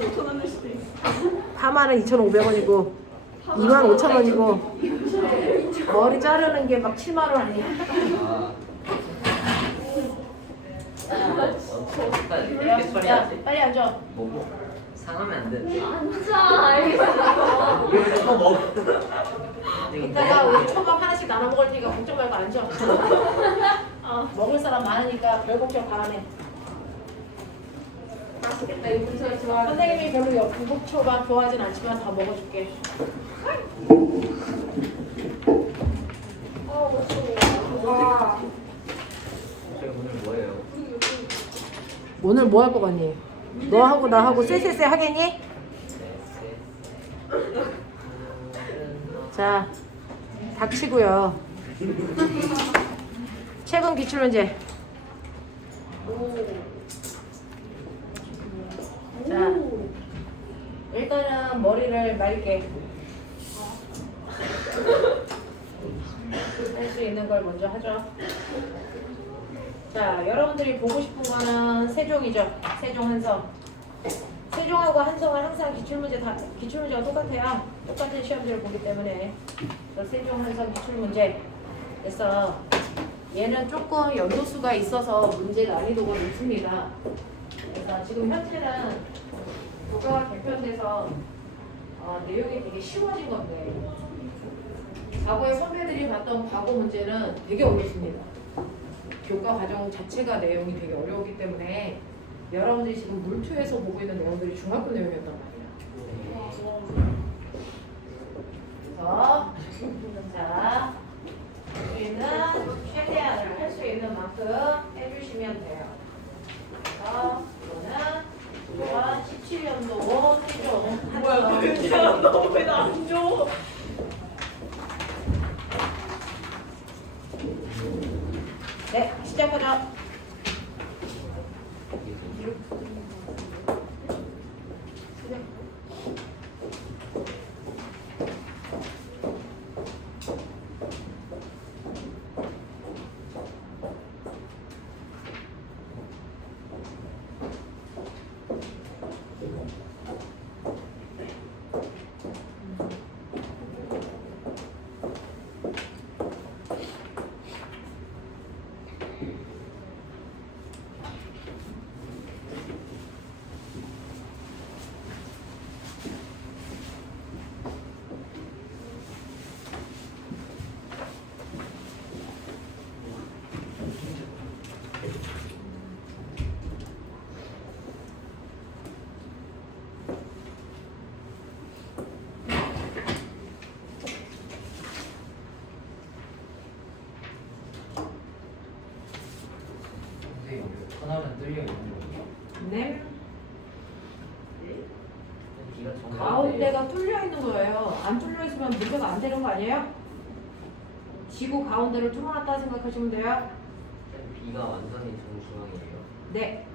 45,000원일 수도 있어. 파마는 2,500원이고 25,000원이고 머리 자르는 게 막 7만 원 아니야? 야, 빨리 앉아. 뭐고? 상하면 안 돼. 앉아. 이걸 또 먹어. 이따가 우리 초밥 하나씩 나눠 먹을 테니까 걱정 말고 앉아. 먹을 사람 많으니까 별 걱정 다 하네. 맛있겠다. 이 분수가 좋아하는. 선생님이 별로 북초밥 좋아하진 않지만 다 먹어줄게. 와. 저희 오늘 뭐예요? 오늘 뭐 할 거 같니? 너하고 나하고 쎄쎄쎄 하겠니? 자, 닥치고요. 최근 기출문제. 자, 일단은 머리를 말게. 할 수 있는 걸 먼저 하죠. 자, 여러분들이 보고 싶은 거는 세종이죠. 세종 한성. 세종하고 한성은 항상 기출문제가 똑같아요. 똑같은 시험지를 보기 때문에. 그래서 세종 한성 기출문제. 그래서 얘는 조금 연도수가 있어서 문제 난이도가 높습니다. 그래서 지금 현재는 교과가 개편돼서 내용이 되게 쉬워진 건데 과거에 선배들이 봤던 과거 문제는 되게 어렵습니다. 교과 과정 자체가 내용이 되게 어려웠기 때문에 여러분들이 지금 물투에서 보고 있는 내용들이 중학교 내용이었단 말이에요. 그래서 자, 최대한을 할 수 있는 만큼 해주시면 돼요. 그래서 이거는 17년도 세종 뭐야? 그냥 너왜나안 줘? 네, 시작하자. 하나는 뚫려 있는 거죠? 네. 비가 정말 가운데가 뚫려 있는 거예요. 안 뚫려 있으면 문제가 안 되는 거 아니에요? 지구 가운데를 뚫어놨다 생각하시면 돼요. 비가 완전히 정중앙이에요. 네.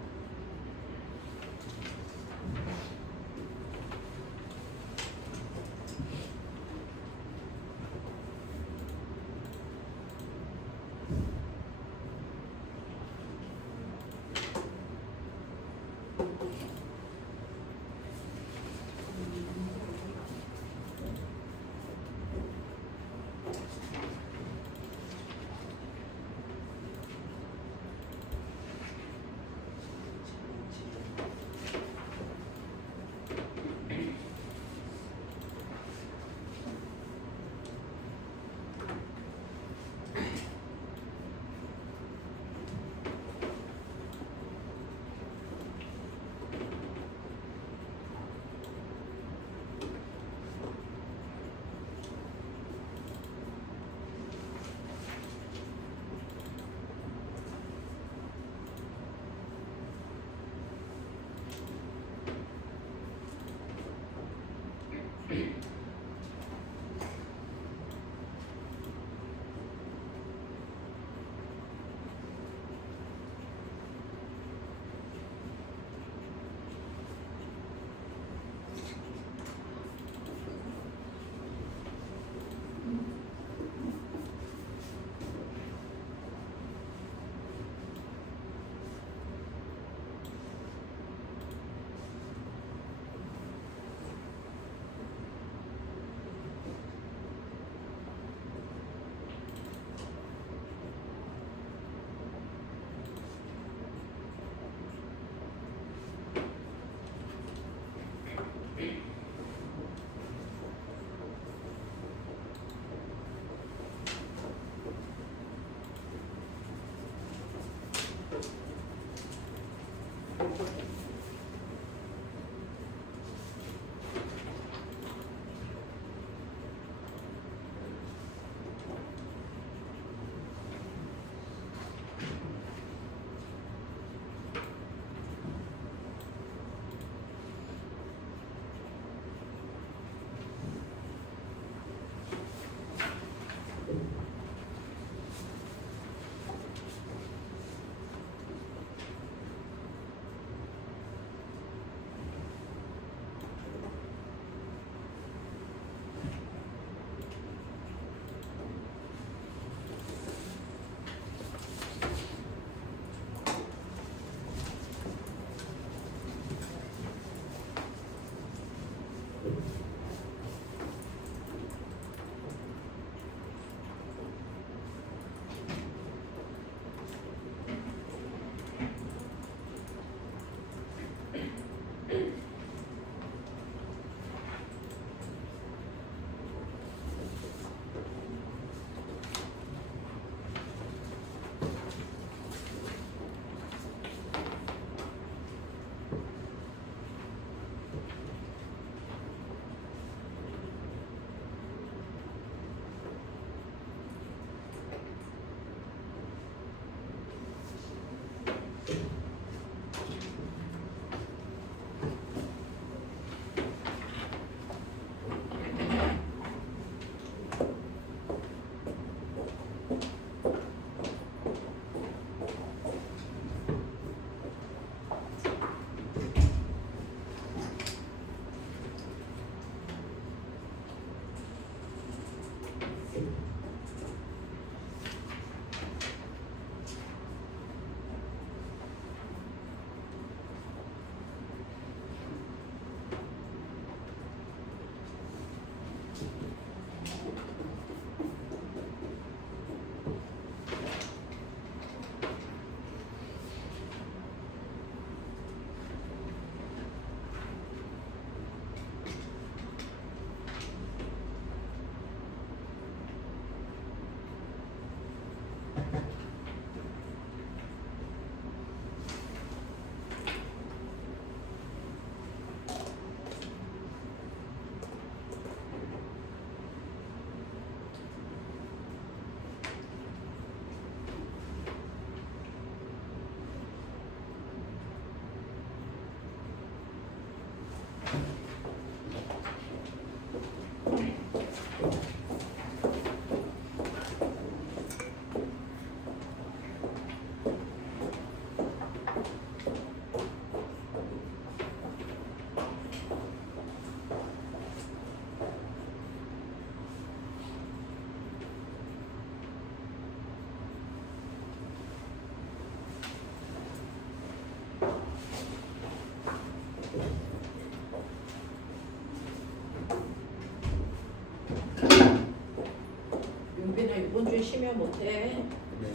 영빈아 이번 주에 쉬면 못해. 네.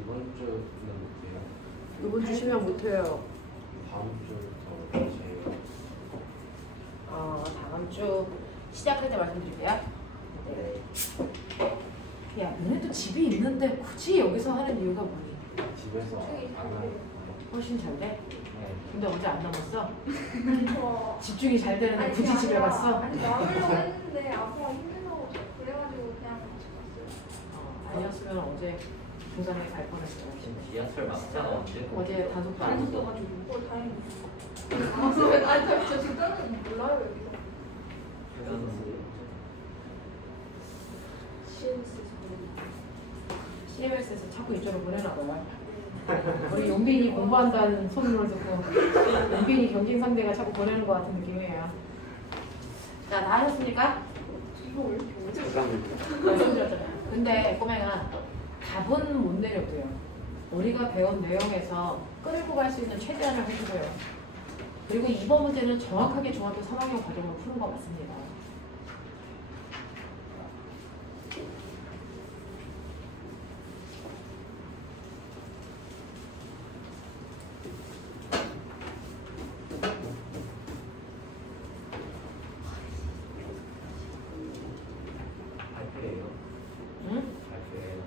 이번 주는 못해요. 이번 주 쉬면 못해요. 다음 주부터 제가 다음 주 시작할 때 말씀드릴게요. 네. 야, 너네도 집에 있는데 굳이 여기서 하는 이유가 뭐니? 집에서 안 하요. 훨씬 잘 돼? 네. 근데 어제 안 남았어? 저 집중이 잘 되는데 아니, 굳이 그게 집에 아니라, 갔어? 아니 나오려고 했는데 아빠가 힘들다고 그래가지고 그냥 같이 갔어요. 아니었으면 어제 중3에 갈 뻔했어요. 지금 지하철 막차가 언제 어제 단속도 안 많이 했어. 써가지고 다행이다. 아니 저 진짜는 몰라요 여기서. CMS에서 자꾸 이쪽으로 보내나 봐요. 우리 용빈이 공부한다는 소문을 듣고 용빈이 경쟁 상대가 자꾸 보내는 것 같은 느낌이에요. 자, 다 하셨습니까? 이거 왜 이렇게 오지? 말씀드렸잖아요. 근데 꼬맹아 답은 못 내려도요. 우리가 배운 내용에서 끌고 갈 수 있는 최대한을 해주고요. 그리고 이번 문제는 정확하게 중학교 3학년 과정을 푸는 것 같습니다. 발표예요. 응? 발표예요.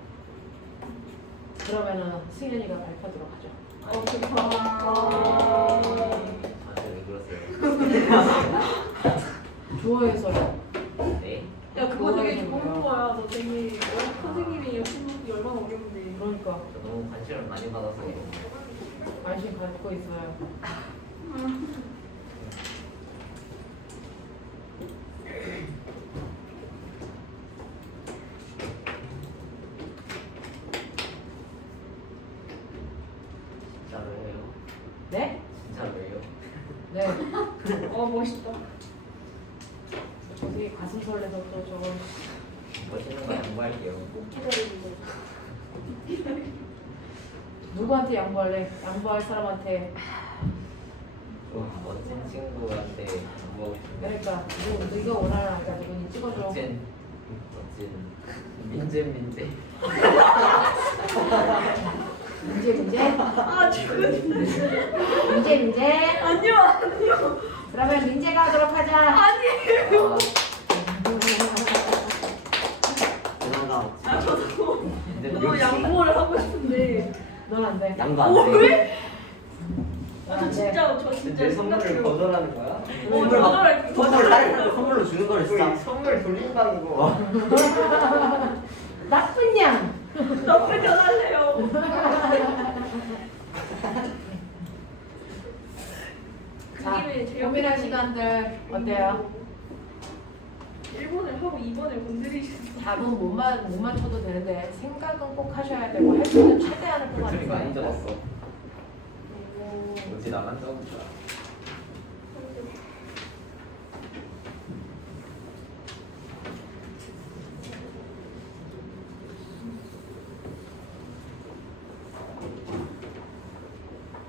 그러면은 승현이가 발표하도록 하죠. 저한테 왜 그러세요? 좋아해서요. 네. 야 그거 되게 좋은 거야. 너 되게 선생님이 여친분이 얼마나 어려운데. 그러니까 저 너무 관심을 많이 받아서 관심 갖고 있어요. 진짜로예요. 네? 진짜로예요. 네. 멋있다. 저기 가슴 설레서 또 저거 멋있는 거 양보할게요. 못 기다리는 거. 누구한테 양보할래? 양보할 사람한테. 멋진 친구한테 양보하고 싶은데 그러니까 네가 원하는 아이가 누구니 찍어줘. 멋진 민재 민재 민재. 아 지금 민재. 아니요. 그러면 민재가 하도록 하자. 아, 너무 양보를 하고 싶은데. 넌 안 돼. 양보 안 돼. 저 진짜 내 선물을 생각해요. 거절하는 거야? 거절할게. 선물로 주는 거를 진짜 선물 돌린다고. 나쁜 양. 나쁜 년 할래요. 자, 그 김에 제가 고민할 시간들 어때요? 1번을 하고 2번을 건드리시는 답은 못 맞춰도 되는데 생각은 꼭 하셔야 되고 할 수 있는 최대한을 목소리 많이 뽑아내세요. 적었어. 뭐지 나만 적은 거야.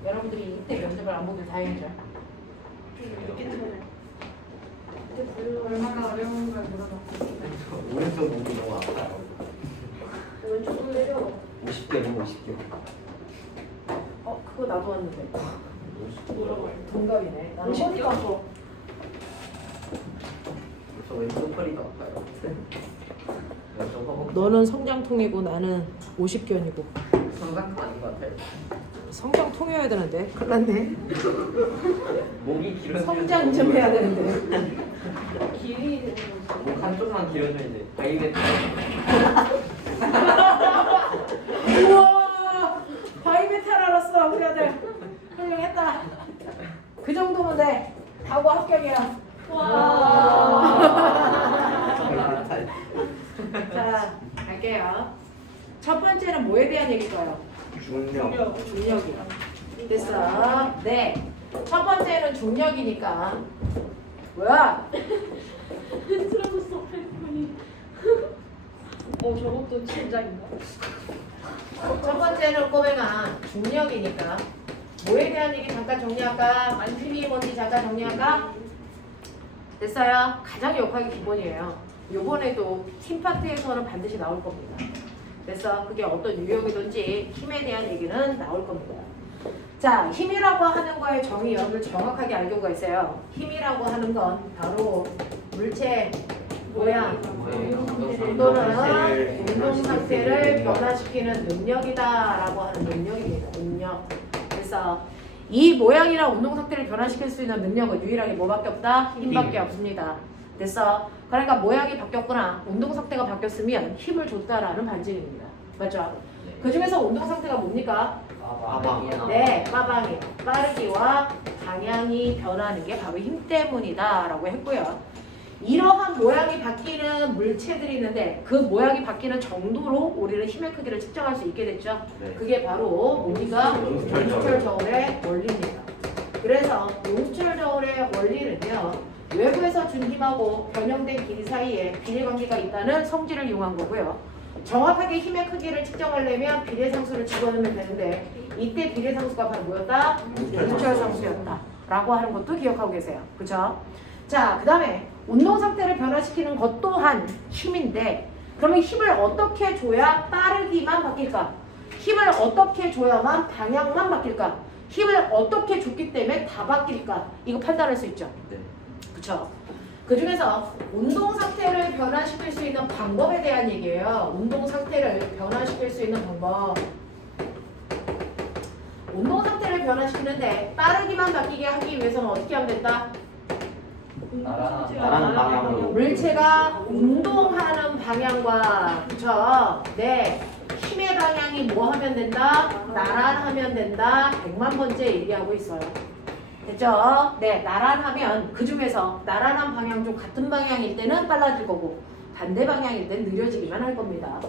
여러분들이 이때 면접을 안 보길 다행이죠. 괜찮아요. 얼마나 어려운 걸 물어봤어. 오른쪽 목이 너무 아파요. 왼쪽으로 내려. 50개 너무 50개. 그거 나도 왔는데. 50개. 동갑이네. 나는 50 허리가 아파. 저 왼쪽 허리가 아파요. 왼쪽 허벅지. 너는 성장통이고 나는 50견이고. 성장도 아닌 것 같아요. 성장통이어야 되는데. 큰일 났네. 목이 길어지면 성장 좀 해야 되는데. 길이 되는 거지. 목 한쪽만 길어지면 이제 바이베트. 우와! 바이메탈 알았어 우리 아들. 훌륭했다. 그 정도면 돼. 하고 합격이야. 자, 갈게요. 첫 번째는 뭐에 대한 얘기일까요? 중력. 중력이. 됐어. 네. 첫 번째는 중력이니까. 뭐야? 틀어졌어 팬분이. 저것도 진작인가? 첫 번째는 꼬맹아 중력이니까. 뭐에 대한 얘기 잠깐 정리할까? 안심이 뭔지 잠깐 정리할까? 됐어요? 가장 역학이 기본이에요. 요번에도 힘 파트에서는 반드시 나올 겁니다. 그래서 그게 어떤 유형이든지 힘에 대한 얘기는 나올 겁니다. 자, 힘이라고 하는 거의 정의 여러분들 정확하게 알고가 있어요. 힘이라고 하는 건 바로 물체 모양 또는 운동 상태를 변화시키는 능력이다라고 하는 능력입니다. 능력. 그래서 이 모양이나 운동 상태를 변화시킬 수 있는 능력은 유일하게 뭐밖에 없다? 힘밖에 없습니다. 됐어? 그러니까 모양이 바뀌었거나 운동 상태가 바뀌었으면 힘을 줬다라는 반증입니다. 맞죠? 그 중에서 운동 상태가 뭡니까? 네, 빠방이요. 빠르기와 방향이 변하는 게 바로 힘 때문이다라고 했고요. 이러한 모양이 바뀌는 물체들이 있는데 그 모양이 바뀌는 정도로 우리는 힘의 크기를 측정할 수 있게 됐죠. 네. 그게 바로 뭡니까? 용수철 저울의 원리입니다. 그래서 용수철 저울의 원리는요. 외부에서 준 힘하고 변형된 길이 사이에 비례관계가 있다는 성질을 이용한 거고요. 정확하게 힘의 크기를 측정하려면 비례상수를 집어넣으면 되는데 이때 비례상수가 바로 뭐였다? 용수철 상수였다 라고 하는 것도 기억하고 계세요. 그죠? 자, 그 다음에 운동 상태를 변화시키는 것 또한 힘인데 그러면 힘을 어떻게 줘야 빠르기만 바뀔까? 힘을 어떻게 줘야만 방향만 바뀔까? 힘을 어떻게 줬기 때문에 다 바뀔까? 이거 판단할 수 있죠. 네. 그쵸? 그 중에서 운동 상태를 변화시킬 수 있는 방법에 대한 얘기예요. 운동 상태를 변화시킬 수 있는 방법. 운동 상태를 변화시키는데 빠르기만 바뀌게 하기 위해서는 어떻게 하면 된다? 나라는 방향으로. 물체가 운동하는 방향과 그쵸? 네. 힘의 방향이 뭐 하면 된다? 나란하면 된다. 100만 번째 얘기하고 있어요. 됐죠? 네, 나란하면 그 중에서 나란한 방향 중 같은 방향일 때는 빨라질 거고 반대 방향일 때는 느려지기만 할 겁니다.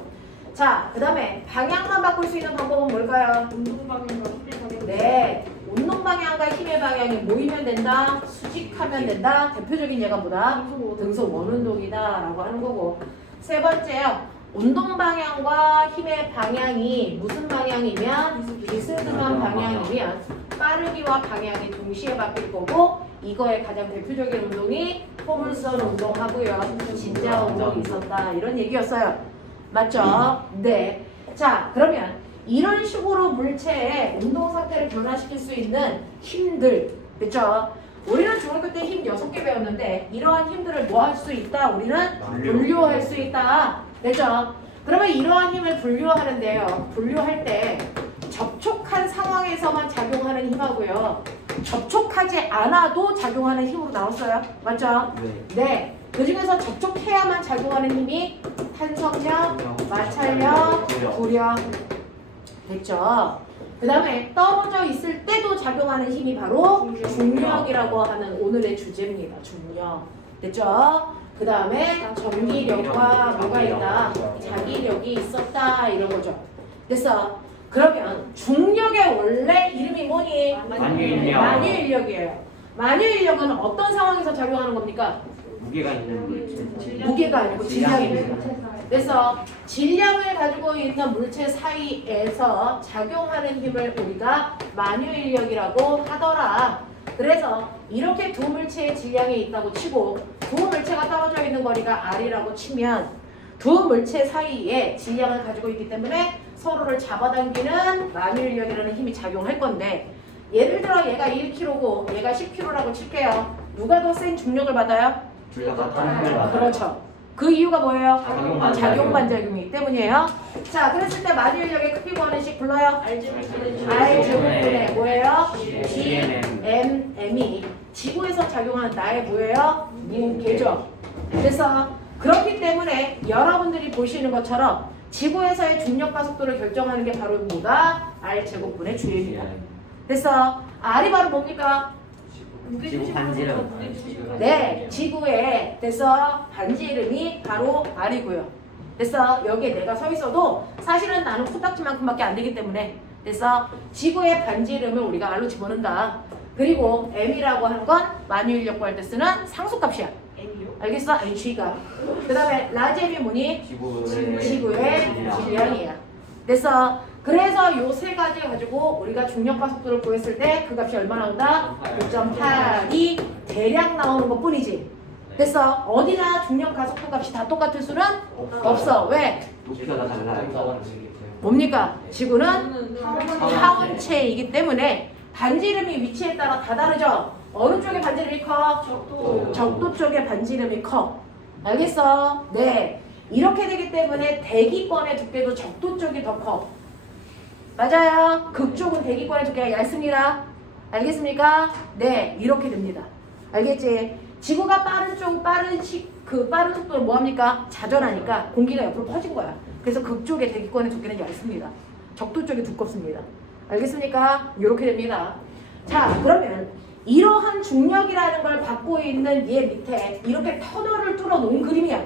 자, 그 다음에 방향만 바꿀 수 있는 방법은 뭘까요? 운동 방향과 힘의 방향. 네, 운동 방향과 힘의 방향이 모이면 된다, 수직하면 된다. 대표적인 예가 뭐다? 등속 원운동이다 라고 하는 거고. 세 번째요, 운동 방향과 힘의 방향이 무슨 방향이면 비스듬한 방향이면 빠르기와 방향이 동시에 바뀔 거고 이거의 가장 대표적인 운동이 포물선 운동하고요. 진자 운동이 있었다 이런 얘기였어요. 맞죠? 네. 자, 그러면 이런 식으로 물체의 운동 상태를 변화시킬 수 있는 힘들, 그렇죠? 우리는 중학교 때 힘 6개 배웠는데 이러한 힘들을 뭐 할 수 있다? 우리는 분류할 수 있다. 그렇죠? 그러면 이러한 힘을 분류하는데요. 분류할 때 접촉한 상황에서만 작용하는 힘하고요. 접촉하지 않아도 작용하는 힘으로 나왔어요. 맞죠? 네. 네. 그 중에서 접촉해야만 작용하는 힘이 탄성력, 마찰력, 고력. 됐죠? 그 다음에 떨어져 있을 때도 작용하는 힘이 바로 중력이라고 하는 오늘의 주제입니다. 중력. 됐죠? 그 다음에 전기력과 뭐가 있다? 자기력이 있었다. 이런 거죠. 됐어? 그러면 중력의 원래 이름이 뭐니? 만유인력. 만유인력이에요. 만유인력은 어떤 상황에서 작용하는 겁니까? 무게가 있는 물체. 무게가 아니고 질량입니다. 그래서 질량을 가지고 있는 물체 사이에서 작용하는 힘을 우리가 만유인력이라고 하더라. 그래서 이렇게 두 물체의 질량이 있다고 치고 두 물체가 떨어져 있는 거리가 R이라고 치면 두 물체 사이에 질량을 가지고 있기 때문에 서로를 잡아당기는 만유인력이라는 힘이 작용할 건데 예를 들어 얘가 1kg고 얘가 10kg라고 칠게요. 누가 더 센 중력을 받아요? 둘 다 같은 힘을 받아요. 그렇죠. 그 이유가 뭐예요? 작용반작용. 작용반작용이기 때문이에요. 자, 그랬을 때 만유인력의 크기 구하는식 불러요. R제곱분의 뭐예요? GMM이 지구에서 작용하는 나의 뭐예요? 무게죠. 그래서 그렇기 때문에 여러분들이 보시는 것처럼 지구에서의 중력과 속도를 결정하는 게 바로 뭐다? R제곱분의 G입니다. 그래서 R이 바로 뭡니까? 지구 반지름. 네, 지구에 그래서 반지 이름이 바로 R이고요. 그래서 여기에 내가 서 있어도 사실은 나는 코딱지만큼밖에 안 되기 때문에 그래서 지구의 반지 이름을 우리가 R로 집어넣는다. 그리고 M이라고 하는 건 만유인력 구할 때 쓰는 상수값이야. 알겠어? H가. 그 다음에 라지 M이 뭐니? 지구의 질량이야. 그래서 요 세 가지 가지고 우리가 중력과 속도를 구했을 때 그 값이 얼마 나온다? 9.8이 대략 나오는 것 뿐이지. 됐어. 어디나 중력 가속도 값이 다 똑같을 수는 없어. 왜? 높이가 다 달라요. 뭡니까? 지구는 타원체이기 때문에 반지름이 위치에 따라 다 다르죠? 어느 쪽에 반지름이 커? 적도 쪽에 반지름이 커. 알겠어? 네. 이렇게 되기 때문에 대기권의 두께도 적도 쪽이 더 커. 맞아요. 극쪽은 대기권의 두께가 얇습니다. 알겠습니까? 네. 이렇게 됩니다. 알겠지? 지구가 빠른 속도로 뭐합니까? 자전하니까 공기가 옆으로 퍼진 거야. 그래서 극쪽의 대기권의 두께는 얇습니다. 적도 쪽이 두껍습니다. 알겠습니까? 이렇게 됩니다. 자, 그러면 이러한 중력이라는 걸 받고 있는 얘 밑에 이렇게 터널을 뚫어 놓은 그림이야.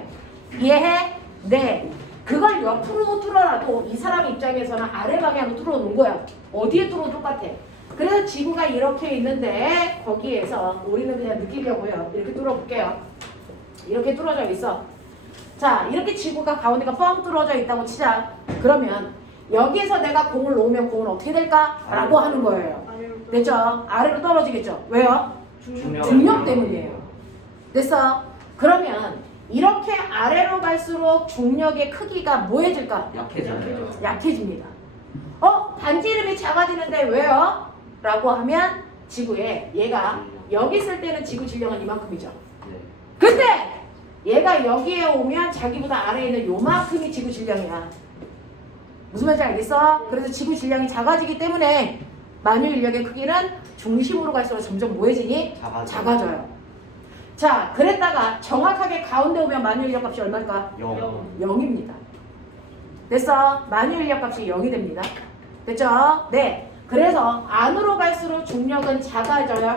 이해해? 네. 그걸 옆으로 뚫어놔도 이 사람 입장에서는 아래 방향으로 뚫어 놓은 거야. 어디에 뚫어도 똑같아. 그래서 지구가 이렇게 있는데 거기에서 우리는 그냥 느끼려고요. 이렇게 뚫어볼게요. 이렇게 뚫어져 있어. 자, 이렇게 지구가 가운데가 뻥 뚫어져 있다고 치자. 그러면 여기에서 내가 공을 놓으면 공은 어떻게 될까? 라고 하는 거예요. 됐죠? 아래로 떨어지겠죠? 왜요? 중력 때문이에요. 됐어? 그러면 이렇게 아래로 갈수록 중력의 크기가 뭐해질까? 약해져요. 약해집니다. 반지름이 작아지는데 왜요? 라고 하면 지구에 얘가 여기 있을 때는 지구 질량은 이만큼이죠. 네. 근데 얘가 여기에 오면 자기보다 아래에 있는 요만큼이 지구 질량이야. 무슨 말인지 알겠어? 그래서 지구 질량이 작아지기 때문에 만유 인력의 크기는 중심으로 갈수록 점점 뭐해지니? 작아져요. 자, 그랬다가 정확하게 가운데 오면 만유 인력 값이 얼마일까? 0입니다. 됐어? 만유 인력 값이 0이 됩니다. 됐죠? 네. 그래서 안으로 갈수록 중력은 작아져요.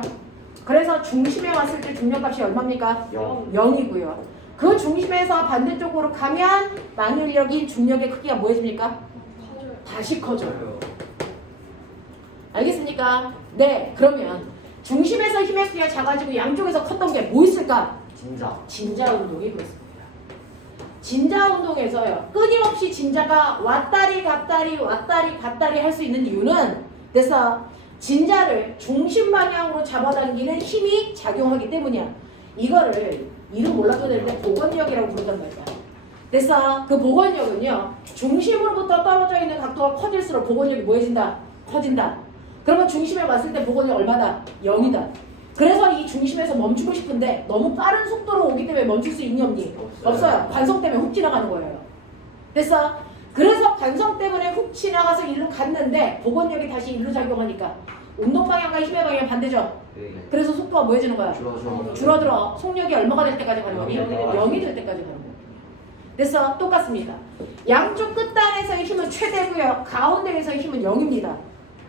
그래서 중심에 왔을 때 중력 값이 얼마입니까? 0이고요. 그 중심에서 반대쪽으로 가면 만유 인력인 중력의 크기가 뭐해집니까? 다시 커져요. 알겠습니까? 네. 그러면 중심에서 힘의 크기가 작아지고 양쪽에서 컸던 게 뭐 있을까? 진자 운동이 그렇습니다. 진자 운동에서요. 끊임없이 진자가 왔다리 갔다리 할 수 있는 이유는 그래서 진자를 중심 방향으로 잡아당기는 힘이 작용하기 때문이야. 이거를 이름 몰라도 되는데 복원력이라고 부르단 말이야. 그래서 그 복원력은요. 중심으로부터 떨어져 있는 각도가 커질수록 복원력이 뭐해진다? 커진다. 그러면 중심에 왔을 때 복원력 얼마다? 0이다. 그래서 이 중심에서 멈추고 싶은데 너무 빠른 속도로 오기 때문에 멈출 수 있니 없니? 없어요. 관성 때문에 훅 지나가는 거예요. 됐어? 그래서 관성 때문에 훅 지나가서 일로 갔는데 복원력이 다시 일로 작용하니까 운동 방향과 힘의 방향 반대죠? 그래서 속도가 뭐해지는 거야? 줄어들어. 속력이 얼마가 될 때까지 가는 거니? 0이 될 때까지 가는 거야. 그래서 똑같습니다. 양쪽 끝단에서의 힘은 최대고요. 가운데에서의 힘은 0입니다.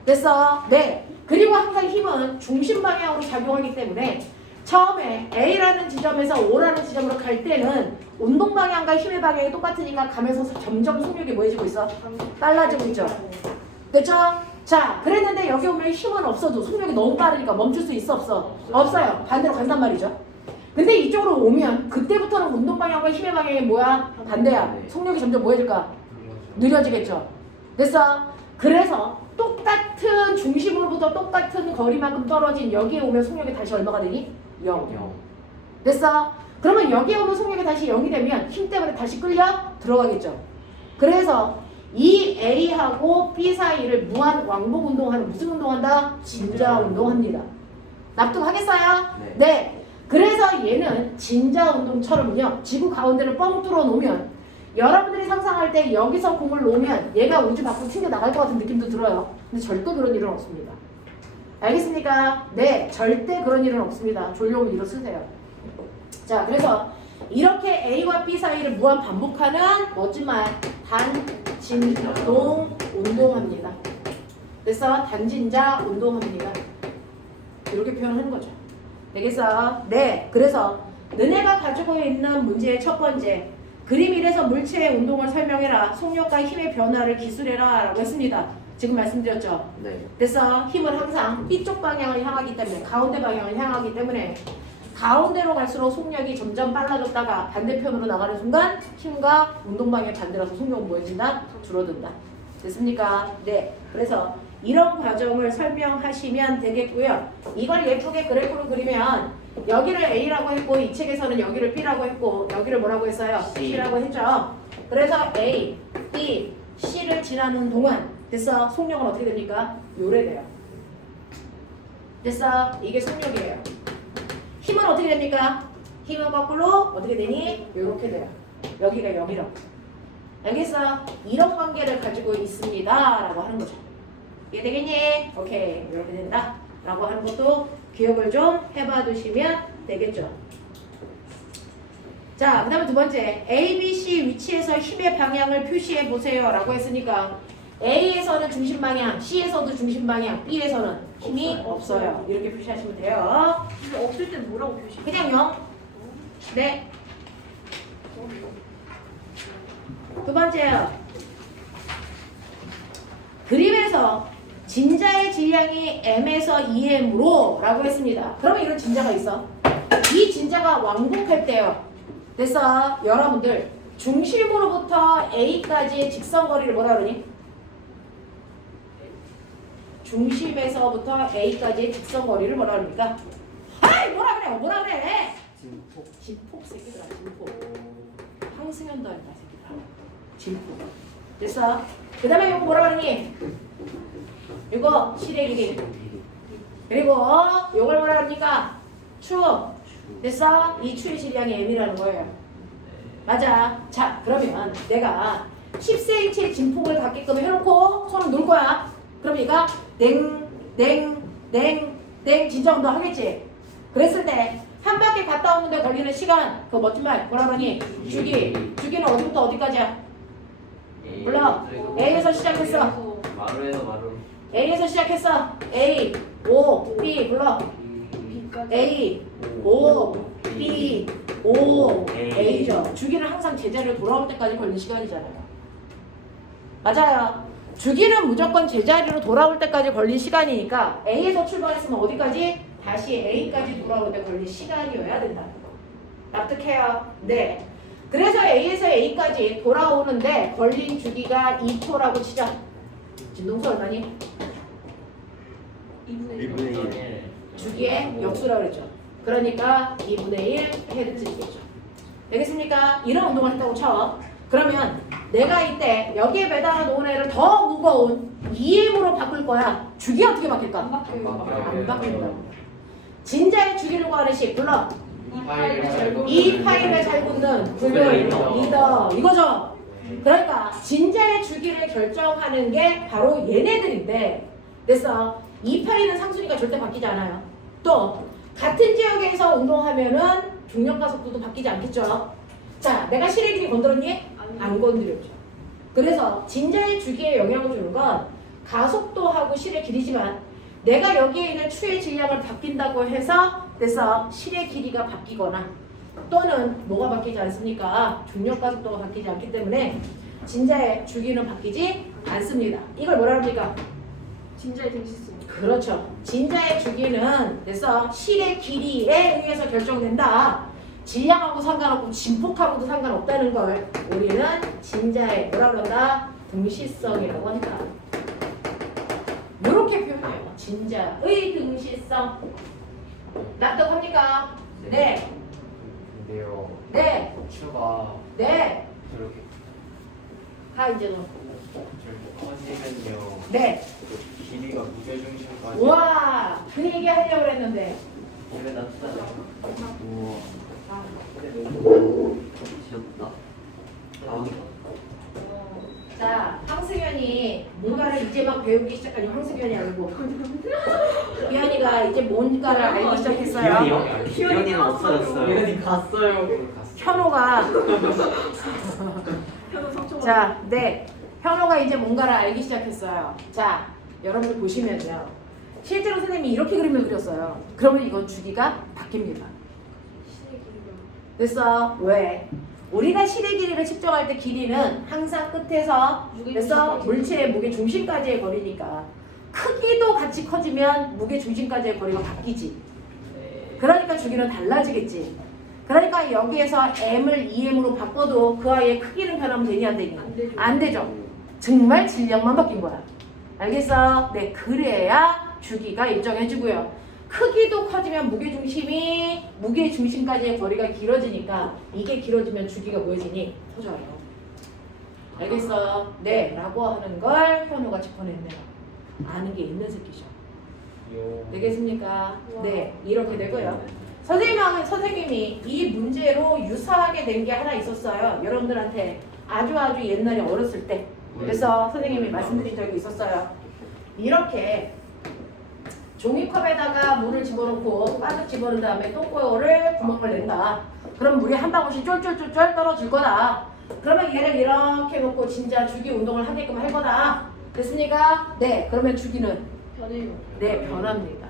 됐어? 네. 그리고 항상 힘은 중심 방향으로 작용하기 때문에 처음에 A라는 지점에서 O라는 지점으로 갈 때는 운동 방향과 힘의 방향이 똑같으니까 가면서 점점 속력이 뭐해지고 있어? 빨라지고 있죠. 됐죠? 자, 그랬는데 여기 오면 힘은 없어도 속력이 너무 빠르니까 멈출 수 있어 없어? 없어요. 반대로 간단 말이죠. 근데 이쪽으로 오면 그때부터는 운동 방향과 힘의 방향이 뭐야? 반대야. 속력이 점점 뭐해질까? 느려지겠죠. 됐어? 그래서 똑같은 중심으로부터 똑같은 거리만큼 떨어진 여기에 오면 속력이 다시 얼마가 되니? 0. 됐어? 그러면 여기에 오면 속력이 다시 0이 되면 힘 때문에 다시 끌려 들어가겠죠. 그래서 이 A하고 B 사이를 무한 왕복 운동하는 무슨 운동한다? 진자 운동합니다. 납득하겠어요? 네. 그래서 얘는 진자 운동처럼요. 지구 가운데를 뻥 뚫어 놓으면 여러분들이 상상할 때 여기서 공을 놓으면 얘가 우주 밖으로 튕겨 나갈 것 같은 느낌도 들어요. 근데 절대 그런 일은 없습니다. 알겠습니까? 네, 절대 그런 일은 없습니다. 졸려오면 이거 쓰세요. 자, 그래서 이렇게 A와 B 사이를 무한 반복하는 멋진 말 단진동 운동합니다. 그래서 단진자 운동합니다. 이렇게 표현하는 거죠. 되겠어? 네, 그래서 너네가 가지고 있는 문제의 첫 번째 그림 1에서 물체의 운동을 설명해라. 속력과 힘의 변화를 기술해라 라고 했습니다. 지금 말씀드렸죠? 네. 그래서 힘은 항상 B쪽 방향을 향하기 때문에 가운데 방향을 향하기 때문에 가운데로 갈수록 속력이 점점 빨라졌다가 반대편으로 나가는 순간 힘과 운동 방향 반대라서 속력은 뭐해진다? 줄어든다. 됐습니까? 네. 그래서 이런 과정을 설명하시면 되겠고요. 이걸 예쁘게 그래프로 그리면 여기를 A라고 했고 이 책에서는 여기를 B라고 했고 여기를 뭐라고 했어요? C라고 했죠. 그래서 A, B, C를 지나는 동안 됐어. 속력은 어떻게 됩니까? 요래 돼요. 됐어. 이게 속력이에요. 힘은 어떻게 됩니까? 힘은 거꾸로 어떻게 되니? 요렇게 돼요. 여기가 0이라고. 알겠어? 이런 관계를 가지고 있습니다 라고 하는 거죠. 이해되겠니? 오케이. 이렇게 된다 라고 하는 것도 기억을 좀 해봐 두시면 되겠죠. 자, 그 다음에 두 번째 A, B, C 위치에서 힘의 방향을 표시해 보세요 라고 했으니까 A에서는 중심 방향, C에서도 중심 방향, B에서는 힘이 없어요. 이렇게 표시하시면 돼요. 근데 없을 땐 뭐라고 표시? 그냥 0. 네. 두 번째요. 그림에서 진자의 질량이 m에서 2m으로 라고 했습니다. 그러면 이런 진자가 있어. 이 진자가 왕복할 때요. 됐어. 여러분들 중심으로부터 A까지의 직선거리를 뭐라 그러니? 중심에서부터 A까지의 직선거리를 뭐라 그럽니까? 아이 뭐라 그래? 뭐라 그래? 진폭. 진폭 새끼들아 진폭. 황승현도 아니다 새끼들아. 진폭. 됐어? 그 다음에 이거 뭐라 그러니? 이거 실의 길이. 그리고 이걸 뭐라 그럽니까? 추. 됐어? 이 추의 질량이 m이라는 거예요. 맞아. 자 그러면 내가 10cm의 진폭을 갖게끔 해놓고 손을 놓을 거야. 그럼 얘가 땡땡땡땡 진짜 운동 하겠지. 그랬을 때 한 바퀴 갔다 오는데 걸리는 시간 그 멋진 말 뭐라 그러니? 주기. 주기는 어디부터 어디까지야? 몰라. A에서 시작했어. 마루에서 마루. A에서 시작했어. A, O, B 불러. B까지. A, O, B, O, A죠. 주기는 항상 제자리로 돌아올 때까지 걸리는 시간이잖아요. 맞아요. 주기는 무조건 제자리로 돌아올 때까지 걸린 시간이니까 A에서 출발했으면 어디까지? 다시 A까지 돌아올 때 걸린 시간이어야 된다는 거. 납득해요? 네. 그래서 A에서 A까지 돌아오는데 걸린 주기가 2초라고 치자. 진동수 얼마니? 2분의 1. 1. 주기의 역수라고 그랬죠. 그러니까 2분의 1 헤르츠겠죠. 되겠습니까? 이런 운동을 했다고 쳐. 그러면 내가 이때 여기에 매달아 놓은 애를 더 무거운 2M으로 바꿀 거야. 주기 어떻게 바뀔까? 안 바뀌어요. 안 바뀐다고. 진자의 주기를 구하는 식 불러. 이 2파이를 잘 붙는 굵은 리더 이거죠. 그러니까 진자의 주기를 결정하는 게 바로 얘네들인데 됐어. 2파이는 상수니까 절대 바뀌지 않아요. 또 같은 지역에서 운동하면은 중력과 속도도 바뀌지 않겠죠. 자, 내가 실의 길이 건드렸니? 안 건드렸죠. 그래서 진자의 주기에 영향을 주는 건 가속도하고 실의 길이지만 내가 여기에 있는 추의 질량을 바뀐다고 해서 그래서 실의 길이가 바뀌거나 또는 뭐가 바뀌지 않습니까? 중력과 속도가 바뀌지 않기 때문에 진자의 주기는 바뀌지 않습니다. 이걸 뭐라 합니까? 진짜의 댕시스. 그렇죠. 진자의 주기는 그래서 실의 길이에 의해서 결정된다. 질량하고 상관없고 진폭하고도 상관없다는 걸 우리는 진자의 뭐라 그런다? 등시성이라고 한다. 이렇게 표현해요. 진자의 등시성. 납득합니까? 네. 근데요. 네. 추가 네. 저렇게 가 이제는. 저렇게 커지면요. 네. 길이가 무게중심까지. 우와. 그 얘기 하려고 그랬는데. 입에 놨어요. 우와. 아, 귀엽다. 자, 황승현이 뭔가를 이제 막 배우기 시작하니 황승현이 아니고 희연이가 이제 뭔가를 알기 시작했어요. 기현이는 없어졌어요. 기현이 갔어요. 현호가 현우 성초가. 자, 네. 현호가 이제 뭔가를 알기 시작했어요. 자, 여러분들 보시면요. 실제로 선생님이 이렇게 그림을 그렸어요. 그러면 이건 주기가 바뀝니다. 신의 길이가. 됐어? 왜? 우리가 실의 길이를 측정할 때 길이는 항상 끝에서 그래서 물체의 무게 중심까지의 거리니까 크기도 같이 커지면 무게 중심까지의 거리가 바뀌지. 그러니까 주기는 달라지겠지. 그러니까 여기에서 m을 2m으로 바꿔도 그 아이의 크기는 변하면 되니 안 되니? 안 되죠. 안 되죠. 정말 질량만 바뀐 거야. 알겠어? 네, 그래야 주기가 일정해지고요. 크기도 커지면 무게중심까지의 거리가 길어지니까 이게 길어지면 주기가 뭐해지니? 커져요. 알겠어? 네, 라고 하는 걸 현우가 짚어냈네요. 아는 게 있는 새끼죠. 되겠습니까? 네, 이렇게 되고요. 선생님이 이 문제로 유사하게 된 게 하나 있었어요. 여러분들한테 아주 옛날에 어렸을 때. 그래서 선생님이 말씀드린 적이 있었어요. 이렇게 종이컵에다가 물을 집어넣고 가득 집어넣은 다음에 똥꼬를 구멍을 낸다. 그럼 물이 한 방울씩 쫄쫄쫄쫄 떨어질 거다. 그러면 얘를 이렇게 놓고 진짜 주기 운동을 하게끔 할 거다. 됐습니까? 네. 그러면 주기는? 변해요. 네, 변합니다.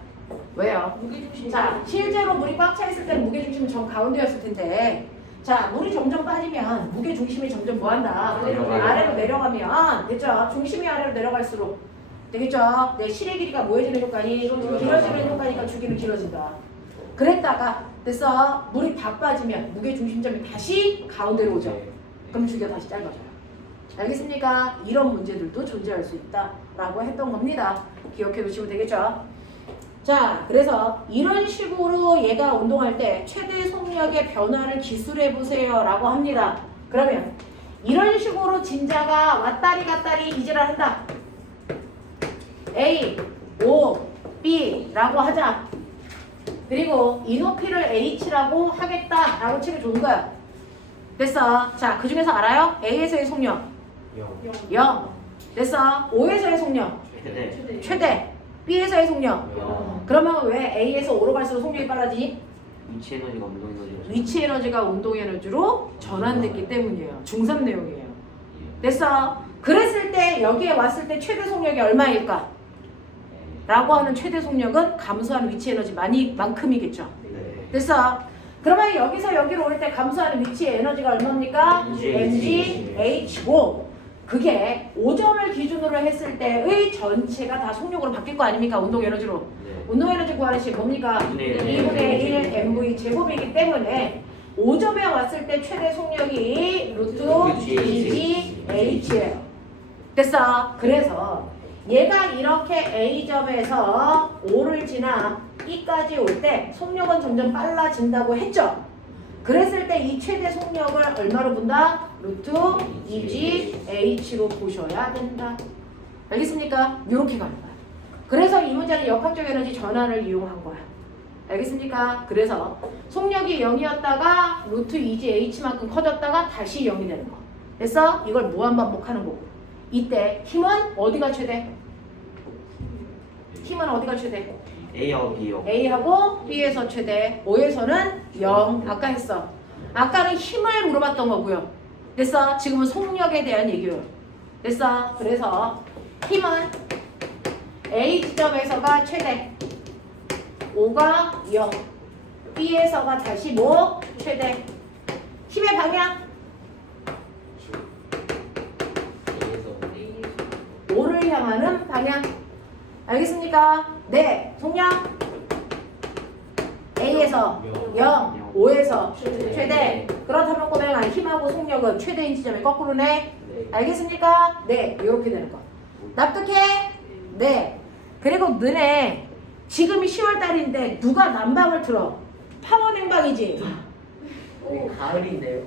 왜요? 무게중심이. 자, 실제로 물이 꽉 차 있을 때는 무게중심은 정 가운데였을 텐데, 자, 물이 점점 빠지면 무게중심이 점점 뭐한다? 내려가요. 아래로 내려가면, 됐죠? 중심이 아래로 내려갈수록, 되겠죠? 네, 실의 길이가 뭐해지는 효과니? 길어지는 효과니까 주기는 길어진다. 그랬다가, 됐어? 물이 다 빠지면 무게중심점이 다시 가운데로 오죠. 그럼 주기가 다시 짧아져요. 알겠습니까? 이런 문제들도 존재할 수 있다라고 했던 겁니다. 기억해 두시면 되겠죠? 자, 그래서 이런 식으로 얘가 운동할 때 최대 속력의 변화를 기술해 보세요 라고 합니다. 그러면 이런 식으로 진자가 왔다리 갔다리 이질을 한다. A, O, B 라고 하자. 그리고 이 높이를 H라고 하겠다라고 칠을 준 거야. 됐어. 자, 그 중에서 알아요? A에서의 속력 0. 됐어. O에서의 속력 최대. B에서의 속력. 그러면 왜 A에서 O로 갈수록 속력이 빨라지니? 위치 에너지가 운동 에너지가 위치 에너지가 운동 에너지로 전환됐기 때문이에요. 중3 내용이에요. 됐어. 그랬을 때 여기에 왔을 때 최대 속력이 얼마일까? 라고 하는 최대 속력은 감소하는 위치 에너지만큼이겠죠. 됐어. 그러면 여기서 여기로 올 때 감소하는 위치의 에너지가 얼마입니까? mgh5. 그게 5점을 기준으로 했을 때의 전체가 다 속력으로 바뀔 거 아닙니까? 운동 에너지로. 운동 에너지 구하는 식 뭡니까? 2분의 1 mv 제곱이기 때문에 5점에 왔을 때 최대 속력이 루트 gh예요. 됐어. 그래서 얘가 이렇게 A점에서 O를 지나 B까지 올 때 속력은 점점 빨라진다고 했죠. 그랬을 때 이 최대 속력을 얼마로 본다? 루트 2GH로 보셔야 된다. 알겠습니까? 이렇게 가는 거야. 그래서 이 문제는 역학적 에너지 전환을 이용한 거야. 알겠습니까? 그래서 속력이 0이었다가 루트 2GH만큼 커졌다가 다시 0이 되는 거. 됐어? 이걸 무한 반복하는 거고. 이때 힘은 어디가 최대? 힘은 어디가 최대? A하고 B요. A하고 B에서 최대, O에서는 0. 아까 했어. 아까는 힘을 물어봤던 거고요. 됐어? 지금은 속력에 대한 얘기예요. 됐어? 그래서 힘은 A 지점에서가 최대, O가 0, B에서가 다시 뭐? 최대. 힘의 방향? O를 향하는 방향. 알겠습니까? 네. 속력 A에서 0, O에서 최대. 그렇다면 꼬맹아 힘하고 속력은 최대인 지점에 거꾸로네. 알겠습니까? 네. 이렇게 되는 거. 납득해? 네. 그리고 너네 지금이 10월달인데 누가 난방을 틀어? 파워 냉방이지? 가을인데요.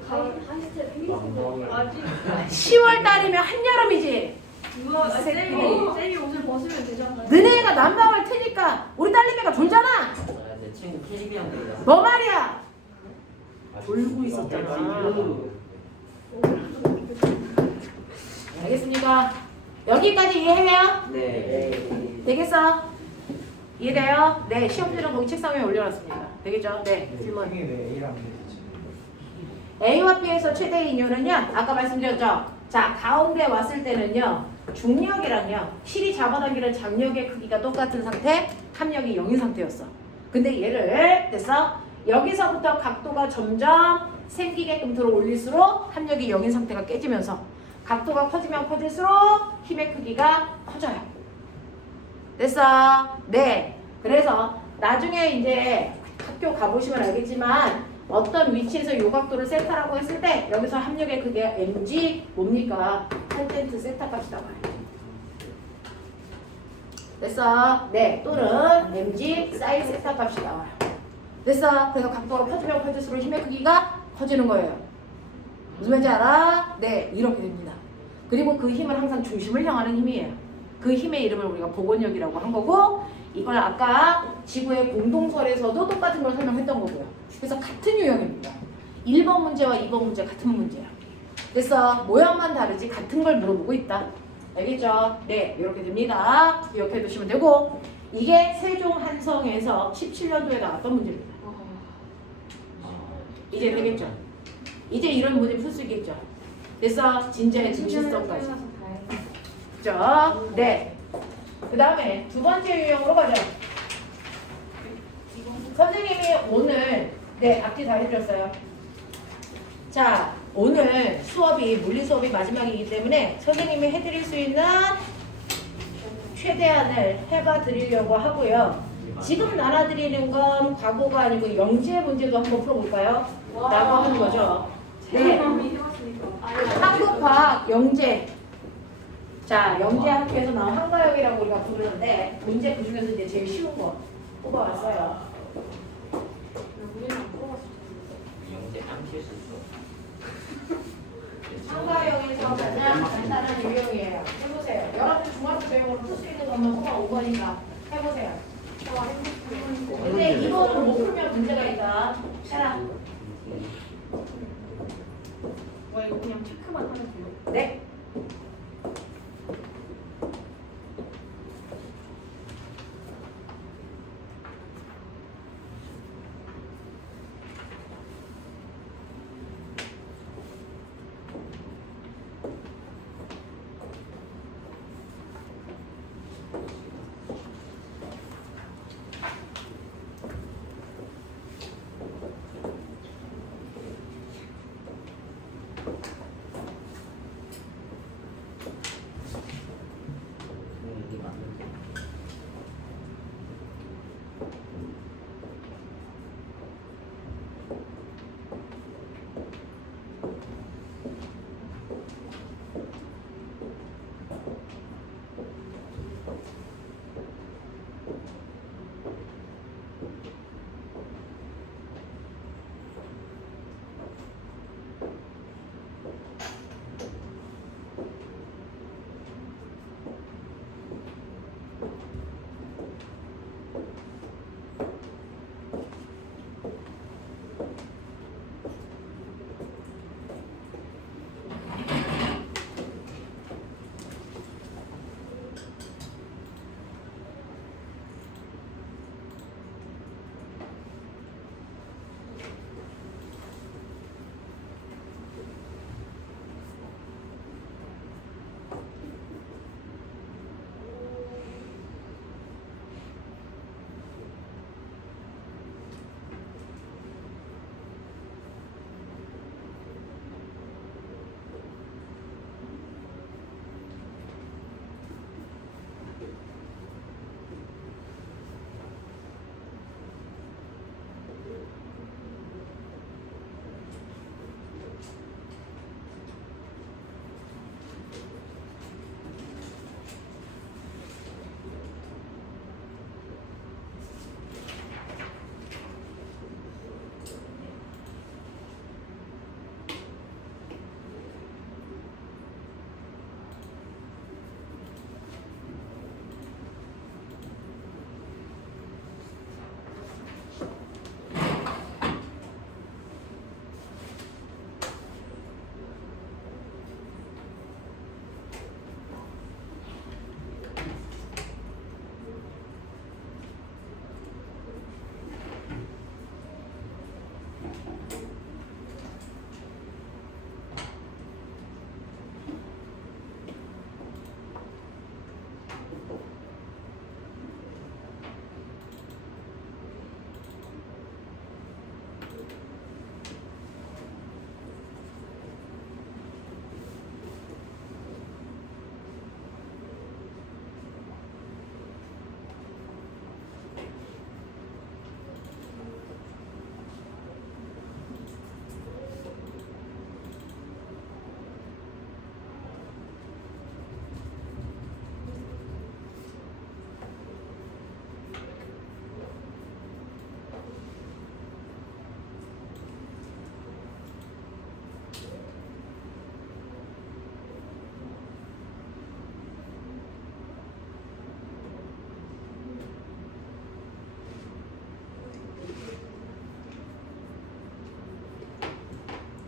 아직 10월달이면 한여름이지? 그거 쌤이 옷을 벗으면 되잖아. 너네가 난방을 트니까 우리 딸내미가 졸잖아. 내 친구 캐리비안 너 말이야. 졸고 있었잖아. 알겠습니까? 여기까지 이해해요? 네. 되겠어? 이해돼요? 네, 시험지는 거기 책상 위에 올려놨습니다. 되겠죠? 네, 질문. A와 B에서 최대의 이유는요, 아까 말씀드렸죠? 자, 가운데 왔을 때는요, 중력이랑요, 실이 잡아당기는 장력의 크기가 똑같은 상태, 합력이 0인 상태였어. 근데 얘를, 됐어? 여기서부터 각도가 점점 생기게끔 들어 올릴수록 합력이 0인 상태가 깨지면서 각도가 커지면 커질수록 힘의 크기가 커져요. 됐어? 네. 그래서 나중에 이제 학교 가보시면 알겠지만 어떤 위치에서 요각도를 세타라고 했을 때 여기서 합력의 크기가 mg 뭡니까? 탄젠트 세타 값이 나와요. 됐어? 네. 또는 mg 사인 세타 값이 나와요. 됐어? 그래서 각도가 커지면 커질수록 힘의 크기가 커지는 거예요. 무슨 말인지 알아? 네. 이렇게 됩니다. 그리고 그 힘은 항상 중심을 향하는 힘이에요. 그 힘의 이름을 우리가 복원력이라고 한 거고 이걸 아까 지구의 공동설에서도 똑같은 걸 설명했던 거고요. 그래서 같은 유형입니다. 1번 문제와 2번 문제 같은 문제야. 그래서 모양만 다르지 같은 걸 물어보고 있다. 알겠죠? 네, 이렇게 됩니다. 기억해 두시면 되고 이게 세종 한성에서 17년도에 나왔던 문제입니다. 이제 되겠죠? 이제 이런 문제 풀 수 있겠죠? 그래서 진짜의 진실성까지. 그죠? 네. 그 다음에 두 번째 유형으로 가죠. 선생님이 오늘 앞뒤 다 해드렸어요. 자, 오늘 수업이 물리 수업이 마지막이기 때문에 선생님이 해드릴 수 있는 최대한을 해봐 드리려고 하고요. 지금 나눠드리는 건 과거가 아니고 영재 문제도 한번 풀어볼까요? 라고 하는 거죠. 네. 한국과학 영재. 자, 영재 학교에서 나온 한과역이라고 우리가 부르는데 문제 그 중에서 이제 제일 쉬운 거 뽑아왔어요. 영재 안 필수죠. 한과역에서 가장 간단한 유형이에요. 해보세요. 여러분 중학교 교육으로 풀 수 있는 것만 뽑아 5번이니까 해보세요. 근데 이거는 못 풀면 문제가 있다. 해라. 와 이거 그냥 체크만 하면 돼요. 네.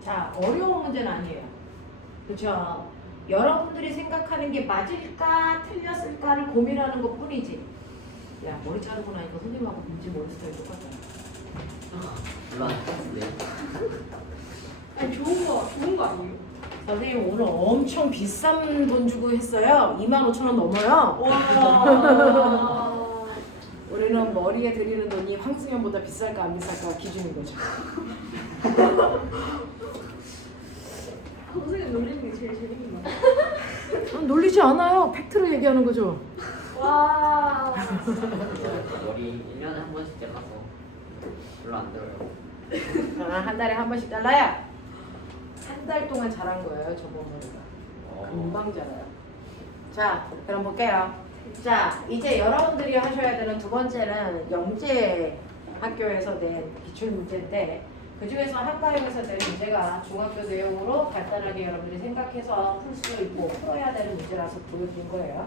자, 어려운 문제는 아니에요. 그렇죠? 여러분들이 생각하는 게 맞을까 틀렸을까를 고민하는 것 뿐이지. 야, 머리 자르고 나니까 선생님하고 문제 머리 스타일 똑같잖아. 별로 안 똑같은데요? 아니 좋은 거 아니에요? 선생님 오늘 엄청 비싼 돈 주고 했어요. 25,000원 넘어요. 와. 우리는 머리에 들이는 돈이 황승연보다 비쌀까 안 비쌀까 기준인 거죠. 선생님 놀리는 게 제일 재밌는 거 같아요. 놀리지 않아요. 팩트로 얘기하는 거죠. 와. 머리 1년에 한 번씩 잘라서 별로 안 들어요. 한 달에 한 번씩 잘라야 한 달 동안 자란 거예요. 저번 머리가. 금방 자라요. 자, 그럼 볼게요. 자, 이제 여러분들이 하셔야 되는 두 번째는 영재 학교에서 낸 기출 문제인데 그 중에서 한가임에서 낸 문제가 중학교 내용으로 간단하게 여러분들이 생각해서 풀 수 있고 풀어야 되는 문제라서 보여드린 거예요.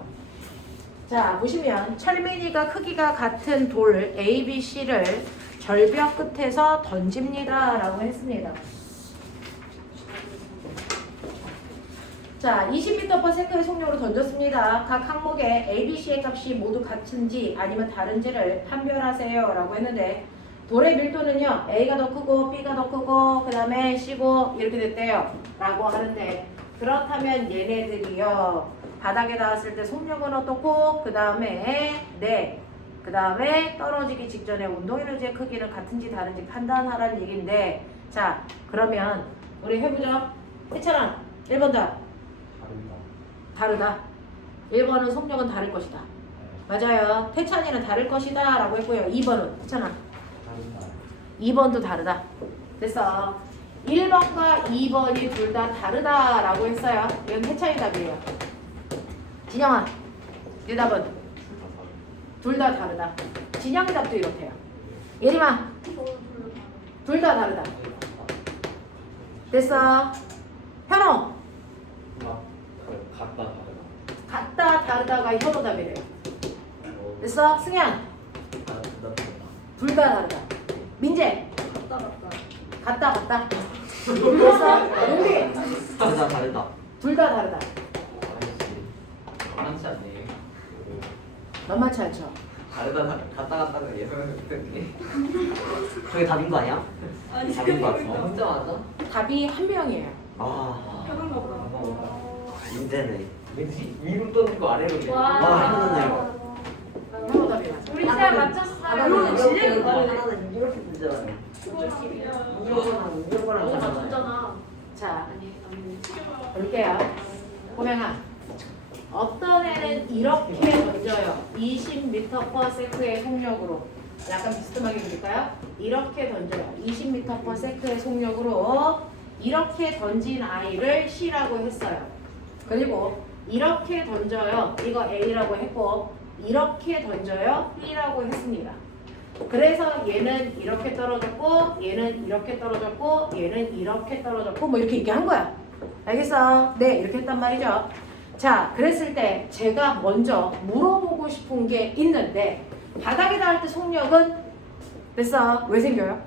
자, 보시면 철민이가 크기가 같은 돌 A, B, C를 절벽 끝에서 던집니다 라고 했습니다. 자, 20m/s의 속력으로 던졌습니다. 각 항목의 A, B, C의 값이 모두 같은지 아니면 다른지를 판별하세요 라고 했는데 돌의 밀도는요 A가 더 크고 B가 더 크고 그 다음에 C고 이렇게 됐대요 라고 하는데 그렇다면 얘네들이요 바닥에 닿았을 때 속력은 어떻고 그 다음에 그 다음에 떨어지기 직전에 운동에너지의 크기는 같은지 다른지 판단하라는 얘기인데 자 그러면 우리 해보죠. 해찬아 1번 다 다르다. 1번은 속력은 다를 것이다. 맞아요. 태찬이는 다를 것이다 라고 했고요. 2번은 태찬아 2번도 다르다. 됐어. 1번과 2번이 둘 다 다르다 라고 했어요. 이건 태찬이 답이에요. 진영아 네 답은? 둘 다 다르다. 진영이 답도 이렇대요. 예림아 둘 다 다르다. 됐어. 현호 같다 다르다가 현호 답이래요. 됐어? 승현 둘 다 다르다. 민재 같다 됐어? 용비 다르다. 둘 다 다르다. 만만치 않네. 만만치 않죠? 갔다가 예상했던 게 그게 답인 거 아니야? 아니 답인 거 같아. 혼자 맞아? 답이 한 명이에요. 아 편한가 보다. 인제네. 왠지 위로 떠는 거 아래로 돼. 와. 하나는 현호 답이 맞아. 우리 잘 맞췄어요. 이거는 진행이 하나는 이렇게 문제잖아요. 이거랑 너무 맞췄잖아. 자 볼게요. 호명아 어떤 애는 이렇게 던져요. 20m/s의 속력으로 약간 비스듬하게 그릴까요? 이렇게 던져요. 20m/s의 속력으로 이렇게 던진 아이를 C라고 했어요. 그리고 이렇게 던져요. 이거 A라고 했고 이렇게 던져요. B라고 했습니다. 그래서 얘는 이렇게 떨어졌고 얘는 이렇게 떨어졌고 얘는 이렇게 떨어졌고 뭐 이렇게 한 거야. 알겠어? 네 이렇게 했단 말이죠. 자 그랬을 때 제가 먼저 물어보고 싶은 게 있는데 바닥에 닿을 때 속력은 됐어? 왜 생겨요?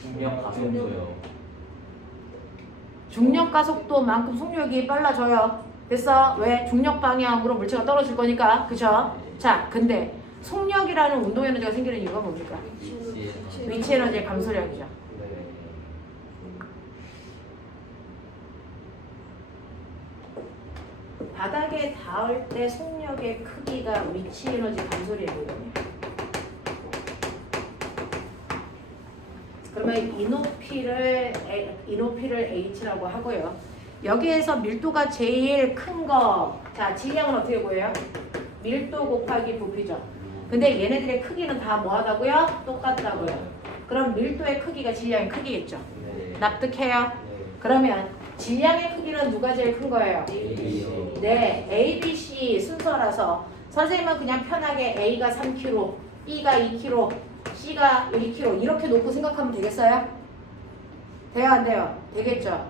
중력 가속도요. 중력 가속도만큼 속력이 빨라져요. 됐어? 왜? 중력 방향으로 물체가 떨어질 거니까. 그죠? 자 근데 속력이라는 운동 에너지가 생기는 이유가 뭡니까? 위치 에너지의 감소량이죠. 네. 바닥에 닿을 때 속력의 크기가 위치 에너지 감소량이거든요. 그러면 이 높이를 H라고 하고요. 여기에서 밀도가 제일 큰 거. 자, 질량은 어떻게 구해요? 밀도 곱하기 부피죠. 근데 얘네들의 크기는 다 뭐하다고요? 똑같다고요. 그럼 밀도의 크기가 질량의 크기겠죠. 네. 납득해요? 그러면 질량의 크기는 누가 제일 큰 거예요? 네, A, B, C 순서라서 선생님은 그냥 편하게 A가 3kg, B가 2kg, C가 1kg 이렇게 놓고 생각하면 되겠어요? 돼요, 안 돼요? 되겠죠?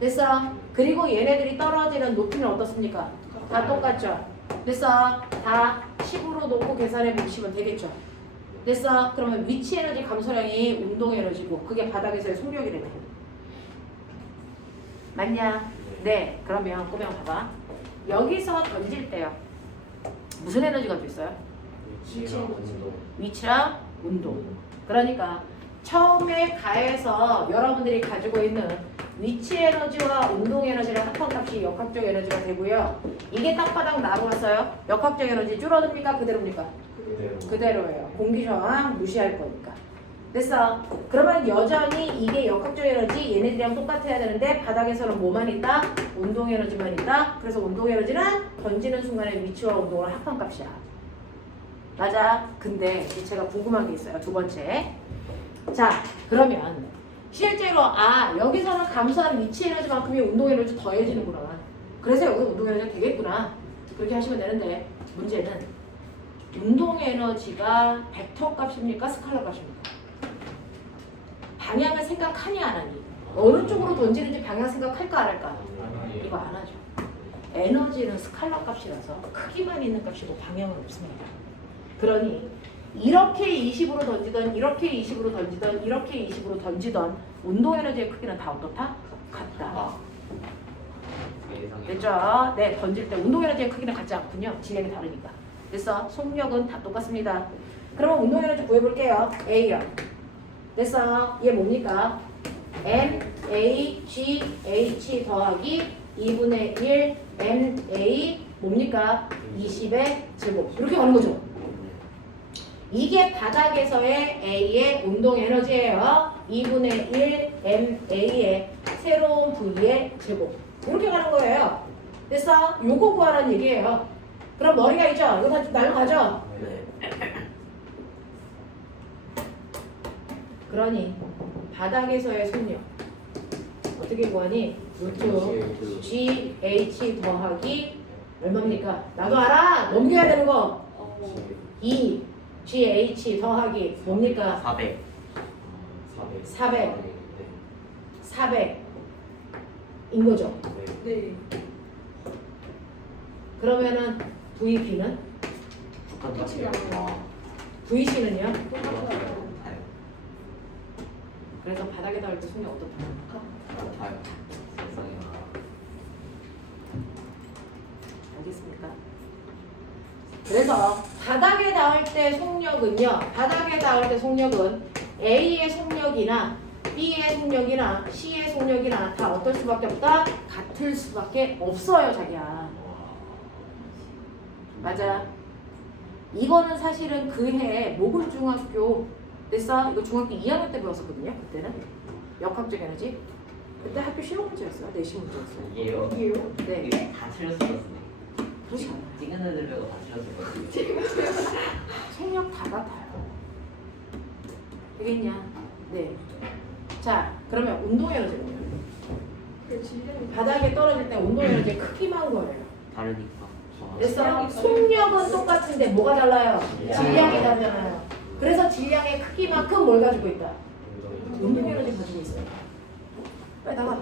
됐어? 그리고 얘네들이 떨어지는 높이는 어떻습니까? 다 똑같죠? 됐어? 다 10으로 놓고 계산해 보시면 되겠죠? 됐어? 그러면 위치 에너지 감소량이 운동 에너지고 그게 바닥에서의 속력이래요. 맞냐? 네. 그러면 꼬명 봐봐. 여기서 던질 때요. 무슨 에너지가 또 있어요? 위치랑 운동. 그러니까 처음에 가에서 여러분들이 가지고 있는 위치 에너지와 운동 에너지를 합한값이 역학적 에너지가 되고요. 이게 땅바닥 나왔어요. 역학적 에너지 줄어듭니까? 그대로입니까? 그대로예요. 공기 저항 무시할 거니까. 됐어. 그러면 여전히 이게 역학적 에너지 얘네들이랑 똑같아야 되는데 바닥에서는 뭐만 있다? 운동 에너지만 있다. 그래서 운동 에너지는 던지는 순간에 위치와 운동을 합한 값이야. 맞아. 근데 제가 궁금한 게 있어요. 두 번째. 자, 그러면 실제로 여기서는 감소한 위치 에너지만큼이 운동 에너지 더해지는구나. 그래서 여기 운동 에너지가 되겠구나. 그렇게 하시면 되는데 문제는 운동 에너지가 벡터 값입니까? 스칼라 값입니까? 방향을 생각하니 안 하니? 어느 쪽으로 던지는지 방향 생각할까 안 할까? 이거 안 하죠. 에너지는 스칼라 값이라서 크기만 있는 값이고 방향은 없습니다. 그러니 이렇게 20으로 던지던 이렇게 20으로 던지던 이렇게 20으로 던지던 운동 에너지의 크기는 다 어떻다? 같다. 됐죠? 네, 던질 때 운동 에너지의 크기는 같지 않군요. 질량이 다르니까. 됐어? 속력은 다 똑같습니다. 그러면 운동 에너지 구해볼게요. A요. 됐어? 얘 뭡니까? MAGH 더하기 2분의 1 MA 뭡니까? 20의 제곱. 이렇게 가는 거죠. 이게 바닥에서의 A의 운동 에너지예요. 2분의 1 MA의 새로운 V의 제곱. 이렇게 가는 거예요. 됐어? 요거 구하라는 얘기예요. 그럼 머리가 있죠? 이거 다 날라가죠? 그러니 바닥에서의 속력 어떻게 구하니? 루트 GH 더하기 얼마입니까? 나도 알아! 넘겨야 되는 거 2 GH 더하기 뭡니까? 400인 거죠. 네. 그러면은 VP는? VC는요? 그래서 바닥에 닿을 때 속력 어떻다? 알겠습니까? 그래서 바닥에 닿을 때 속력은요. 바닥에 닿을 때 속력은 A의 속력이나 B의 속력이나 C의 속력이나 다 어떨 수밖에 없다? 같을 수밖에 없어요, 자기야. 맞아. 이거는 사실은 그해 모굴중학교 됐어? 이거 중학교 2학년 때 배웠었거든요. 그때는 역학적 에너지. 그때 학교 시험 문제였어요. 내신 문제였어요. 이게요? 네. 이게 다 틀렸었네. 그렇지 않아요. 찍은 애들 빼고 다 틀렸었거든요. 속력 다 같아요. 되겠냐? 네. 자, 그러면 운동 에너지는요? 그 질량이 바닥에 떨어질 때 운동 에너지의 크기만 거예요. 다르니까. 그래서 속력은 똑같은데 뭐가 달라요? 질량이 다르잖아요. 그래서 질량의 크기만큼 뭘 가지고 있다? 운동 에너지 가지고 있어요. 빨리 나가.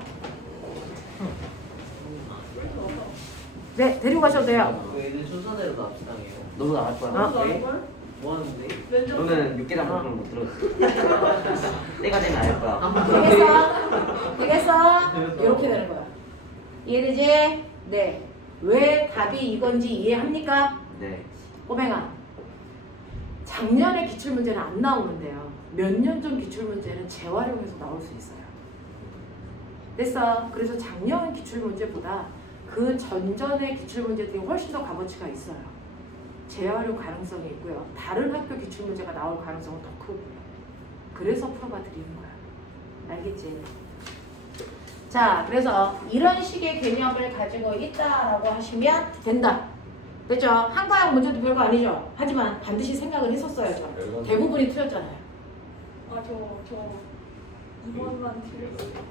네, 데리고 가셔도 돼요. 그 애들 순서대로 다 비슷하게요. 너도 나갈 거야? 어? 네? 뭐 하는데? 면접 너는 육개장 먹으면 못 들었어. 때가 되면 알 거야. 되겠어? 되겠어? 이렇게 되는 거야. 이해되지? 네. 왜 답이 이건지 이해합니까? 네. 꼬맹아. 작년에 기출문제는 안 나오는데요. 몇 년 전 기출문제는 재활용해서 나올 수 있어요. 됐어? 그래서 작년 기출문제보다 그 전전의 기출문제들이 훨씬 더 값어치가 있어요. 재활용 가능성이 있고요. 다른 학교 기출문제가 나올 가능성은 더 크고요. 그래서 풀어봐 드리는 거야. 알겠지? 자, 그래서 이런 식의 개념을 가지고 있다라고 하시면 된다. 됐죠? 한과학 문제도 별거 아니죠? 하지만 반드시 생각을 했었어야죠. 대부분이 틀렸잖아요. 저 2번만 틀렸어요.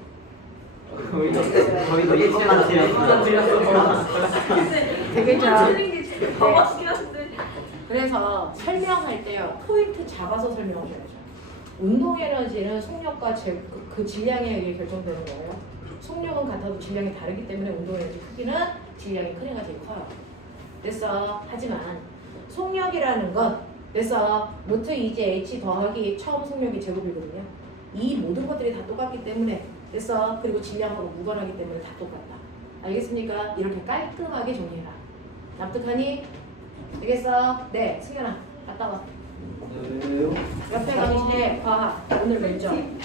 거의도 예측만 틀렸어. 되겠죠? 틀린 게 진짜 더 맛있긴 한데. 그래서 설명할 때요. 포인트 잡아서 설명하셔야죠. 운동 에너지는 속력과 그 질량에 의해 결정되는 거예요. 속력은 같아도 질량이 다르기 때문에 운동 에너지 크기는 질량이 큰 애가 제일 커요. 됐어. 하지만 속력이라는 건 됐어. 루트 2j h 더하기 처음 속력이 제곱이거든요. 이 모든 것들이 다 똑같기 때문에 됐어. 그리고 질량하고 무관하기 때문에 다 똑같다. 알겠습니까? 이렇게 깔끔하게 정리해라. 납득하니? 되겠어? 네, 승현아 갔다 와. 옆에 강의실에 과학 오늘 몇 점?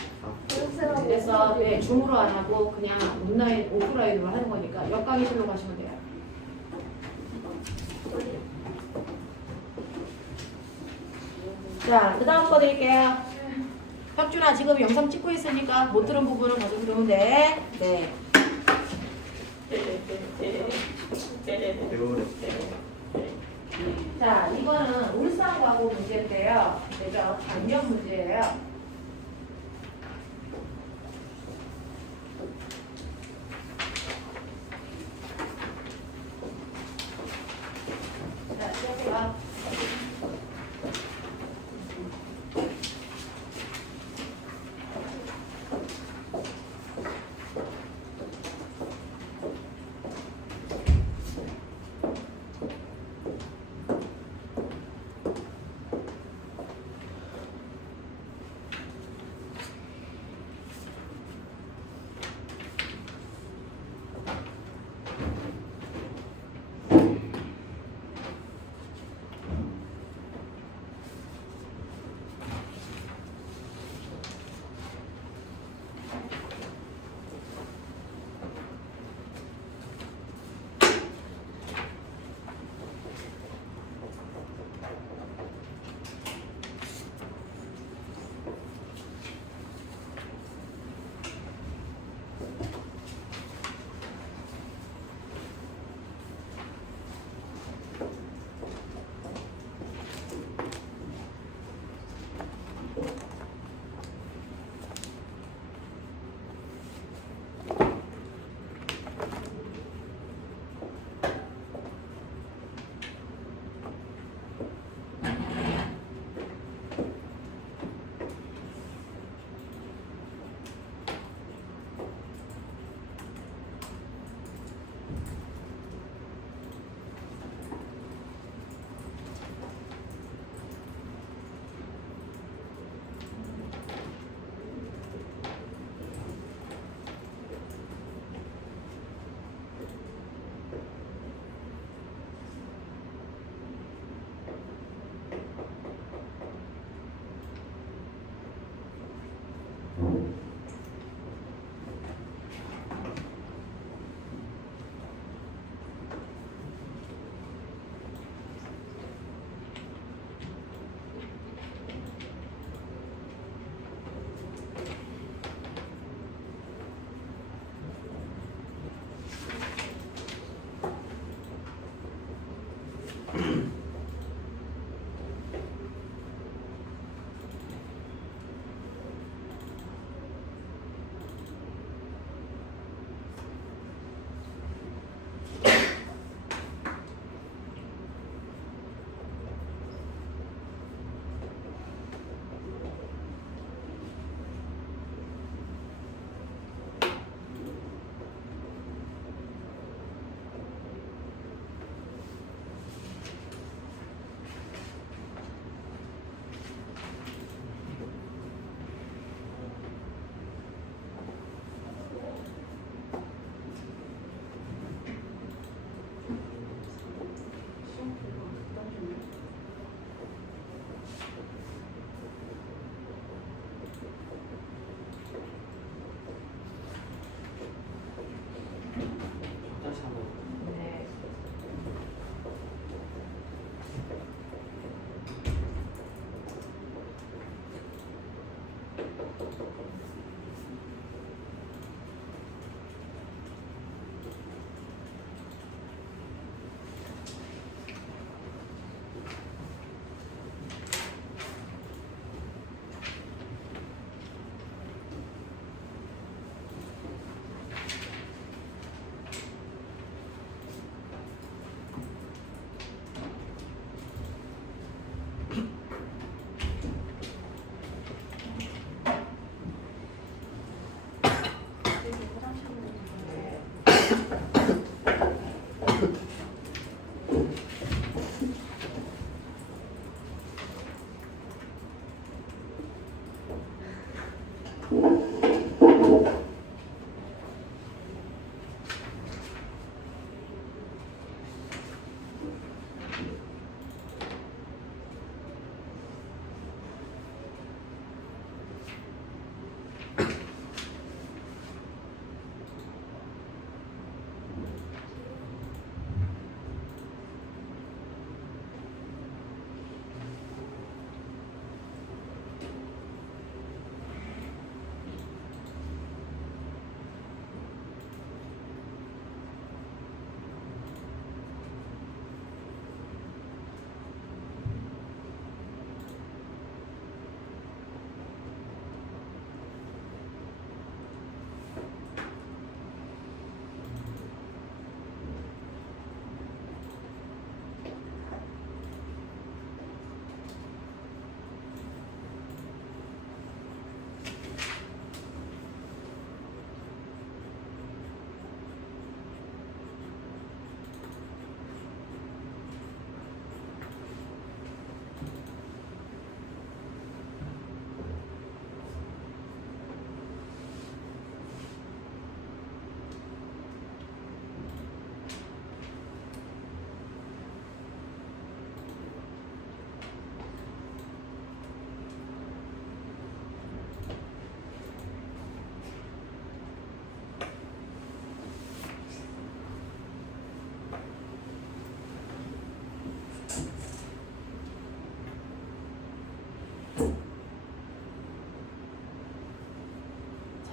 그래서 네, 줌으로 안 하고 그냥 온라인 오프라인으로 하는 거니까 옆 강의실로 가시면 돼요. 자, 그 다음 거 드릴게요. 혁준아 지금 영상 찍고 있으니까 못 들은 부분은 먼저 들으면 돼. 네. 자, 이거는 울산과고 문제인데요. 그죠? 작년 문제예요. 자, 시작해봐.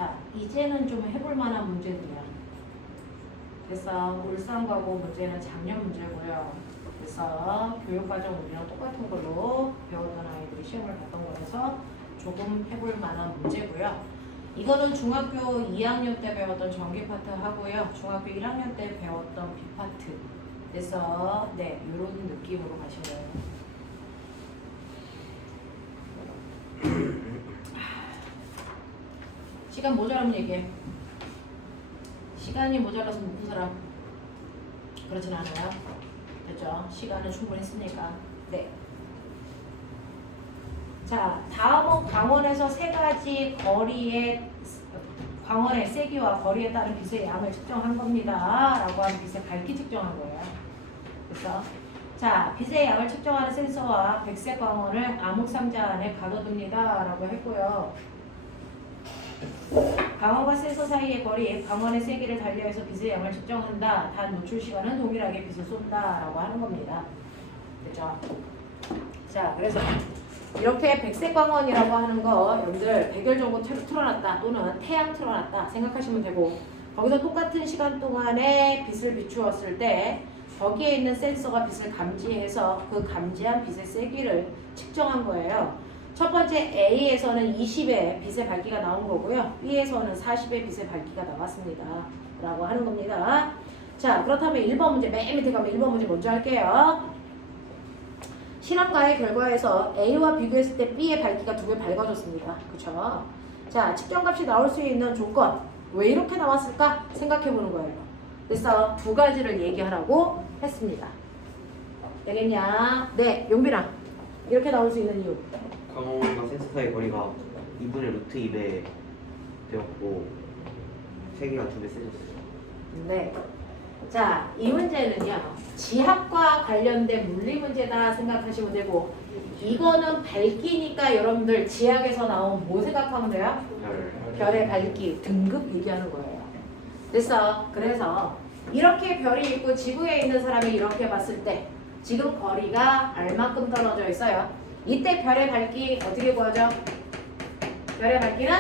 자, 이제는 좀 해볼 만한 문제들이야. 그래서 울산과고 문제는 작년 문제고요. 그래서 교육과정 우리랑 똑같은 걸로 배웠던 아이들이 시험을 봤던 거라서 조금 해볼 만한 문제고요. 이거는 중학교 2학년 때 배웠던 전기 파트 하고요. 중학교 1학년 때 배웠던 B 파트. 그래서 네, 이런 느낌으로 가신 거예요. 시간 모자라면 얘기해. 시간이 모자라서 못 푼 사람 그렇진 않아요. 됐죠? 시간은 충분히 쓰니까. 네. 자, 다음은 광원에서 세 가지 광원의 세기와 거리에 따른 빛의 양을 측정한 겁니다. 라고 하면 빛의 밝기 측정한 거예요. 그래서 자, 빛의 양을 측정하는 센서와 백색 광원을 암흑 상자 안에 가둬둡니다. 라고 했고요. 광원과 센서 사이의 거리, 광원의 세기를 달리해서 빛의 양을 측정한다. 단 노출 시간은 동일하게 빛을 쏜다. 라고 하는 겁니다. 됐죠? 자, 그래서 이렇게 백색 광원이라고 하는 거 여러분들 백열전구 틀어놨다 또는 태양 틀어놨다 생각하시면 되고, 거기서 똑같은 시간 동안에 빛을 비추었을 때 거기에 있는 센서가 빛을 감지해서 그 감지한 빛의 세기를 측정한 거예요. 첫 번째 A에서는 20의 빛의 밝기가 나온 거고요. B에서는 40의 빛의 밝기가 나왔습니다. 라고 하는 겁니다. 자, 그렇다면 1번 문제, 맨 밑에 가면 1번 문제 먼저 할게요. 실험가의 결과에서 A와 비교했을 때 B의 밝기가 2배 밝아졌습니다. 그쵸? 자, 측정값이 나올 수 있는 조건. 왜 이렇게 나왔을까? 생각해보는 거예요. 그래서 두 가지를 얘기하라고 했습니다. 되겠냐? 네, 용빈아. 이렇게 나올 수 있는 이유. 광원과 센서 사이 거리가 2분의 루트 2배 되었고 세기가 2배 세졌어요. 네. 자, 이 문제는요. 지학과 관련된 물리 문제다 생각하시면 되고, 이거는 밝기니까 여러분들 지학에서 나온 뭐 생각하면 돼요? 별의 밝기, 등급 얘기하는 거예요. 그래서 이렇게 별이 있고 지구에 있는 사람이 이렇게 봤을 때 지금 거리가 얼마큼 떨어져 있어요? 이때 별의 밝기 어떻게 구하죠? 별의 밝기는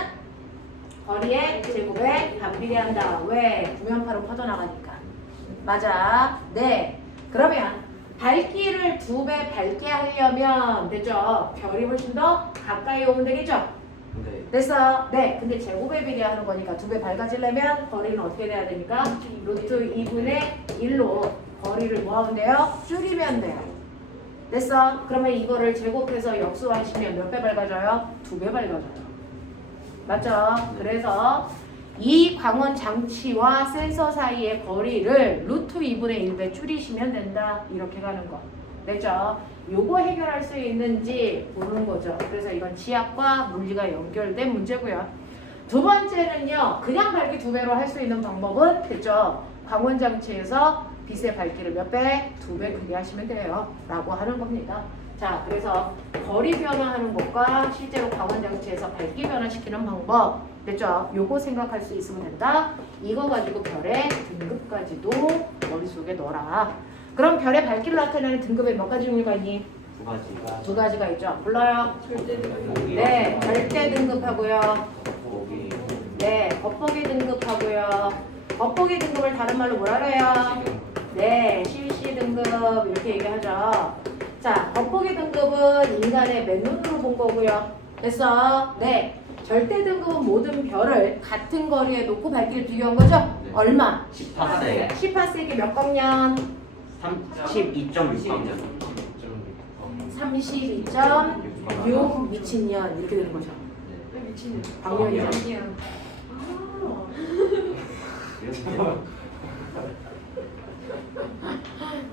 거리의 제곱에 반비례한다. 왜? 구면파로 퍼져나가니까. 맞아. 네. 그러면 밝기를 2배 밝게 하려면 됐죠? 별이 훨씬 더 가까이 오면 되겠죠? 네. 됐어. 네. 근데 제곱에 비례하는 거니까 2배 밝아지려면 거리는 어떻게 돼야 됩니까? 루트 2분의 1로 거리를 뭐 하면 돼요? 줄이면 돼요. 됐어. 그러면 이거를 제곱해서 역수하시면 몇 배 밝아져요? 2배 밝아져요. 맞죠? 그래서 이 광원 장치와 센서 사이의 거리를 루트 2분의 1배 줄이시면 된다. 이렇게 가는 거. 됐죠? 요거 해결할 수 있는지 보는 거죠. 그래서 이건 지학과 물리가 연결된 문제고요. 두 번째는요. 그냥 밝기 2배로 할 수 있는 방법은 됐죠? 광원 장치에서 빛의 밝기를 몇 배? 2배 크게 하시면 돼요. 라고 하는 겁니다. 자, 그래서 거리 변화하는 것과 실제로 광원 장치에서 밝기 변화시키는 방법 됐죠? 요거 생각할 수 있으면 된다. 이거 가지고 별의 등급까지도 머릿속에 넣어라. 그럼 별의 밝기를 나타내는 등급에 몇 가지 종류가 있니? 2가지. 2가지가 있죠. 불러요. 절대 네, 절대 등급하고요. 거기 네, 겉보기 등급하고요. 겉보기 등급을 다른 말로 뭐라 그래요? 네, 실시 등급 이렇게 얘기하죠. 자, 겉보기 등급은 인간의 맨눈으로 본 거고요. 됐어? 네. 절대 등급은 모든 별을 같은 거리에 놓고 밝기를 비교한 거죠? 네. 얼마? 18세 18세기 몇 광년? 32.6광년. 32.6 미친년 이렇게 되는 거죠. 미치는. 광년이죠.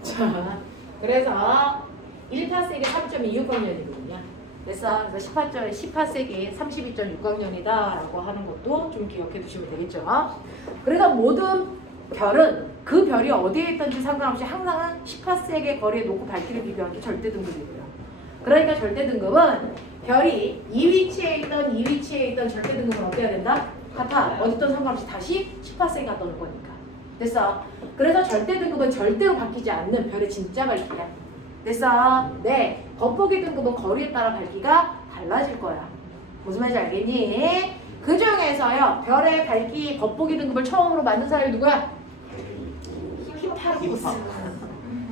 자, 그래서 18세기 3.26광년이거든요. 그래서 18세기 32.6광년이다 라고 하는 것도 좀 기억해 두시면 되겠죠. 그래서 모든 별은 그 별이 어디에 있든지 상관없이 항상 18세기 거리에 놓고 밝기를 비교한 게 절대 등급이고요. 그러니까 절대 등급은 별이 이 위치에 있던 절대 등급은 어떻게 해야 된다? 같아. 어디 있든 상관없이 다시 18세기가 떠는 거니까. 됐어? 그래서 절대 등급은 절대로 바뀌지 않는 별의 진짜 밝기야. 됐어? 네. 겉보기 등급은 거리에 따라 밝기가 달라질 거야. 무슨 말인지 알겠니? 그 중에서요 별의 밝기 겉보기 등급을 처음으로 만든 사람이 누구야? 히파르코스.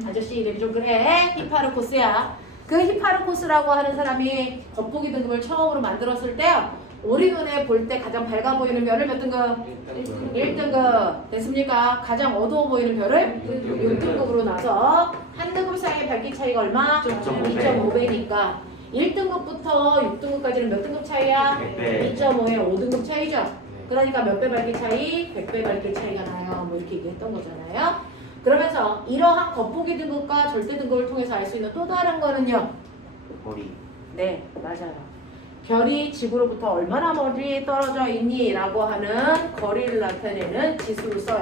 아저씨 이름이 좀 그래. 히파르코스야. 그 히파르코스라고 하는 사람이 겉보기 등급을 처음으로 만들었을 때요 우리 눈에 볼 때 가장 밝아 보이는 별을 몇 등급? 1등급 됐습니까? 가장 어두워 보이는 별을 6등급으로 나서 한 등급 사이의 밝기 차이가 얼마? 2.5배니까 1등급부터 6등급까지는 몇 등급 차이야? 100배. 2.5에 5등급 차이죠? 그러니까 몇 배 밝기 차이? 100배 밝기 차이가 나요. 뭐 이렇게 얘기했던 거잖아요. 그러면서 이러한 겉보기 등급과 절대 등급을 통해서 알 수 있는 또 다른 거는요. 거리. 네, 맞아요. 별이 지구로부터 얼마나 멀리 떨어져 있니? 라고 하는 거리를 나타내는 지수를 써요.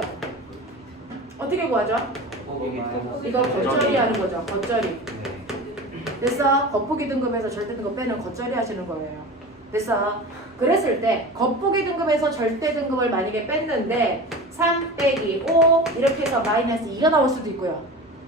어떻게 구하죠? 이거 겉절이 하는 거죠. 겉절이. 네. 됐어? 겉보기 등급에서 절대 등급 빼는 겉절이 하시는 거예요. 됐어? 그랬을 때 겉보기 등급에서 절대 등급을 만약에 뺐는데 3 빼기 5 이렇게 해서 마이너스 2가 나올 수도 있고요.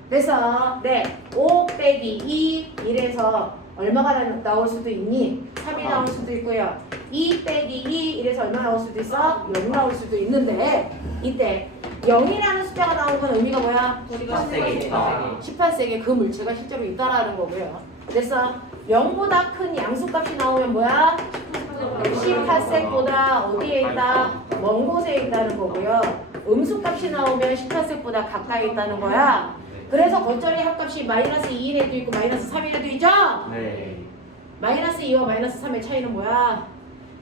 그래서 네, 5 빼기 2 이래서 얼마가 나올 수도 있니? 3이 나올 수도 있고요. 2 빼기 2 이래서 얼마 나올 수도 있어? 0 나올 수도 있는데 이때 0이라는 숫자가 나온 건 의미가 뭐야? 18세기 있다. 18세기 그 물체가 실제로 있다라는 거고요. 그래서 0보다 큰 양수값이 나오면 뭐야? 18색보다 어디에 있다? 먼 곳에 있다는 거고요. 음수값이 나오면 18색보다 가까이 있다는 거야. 그래서 겉절이 합값이 마이너스 2인 애도 있고 마이너스 3인 애도 있죠? 네. 마이너스 2와 마이너스 3의 차이는 뭐야?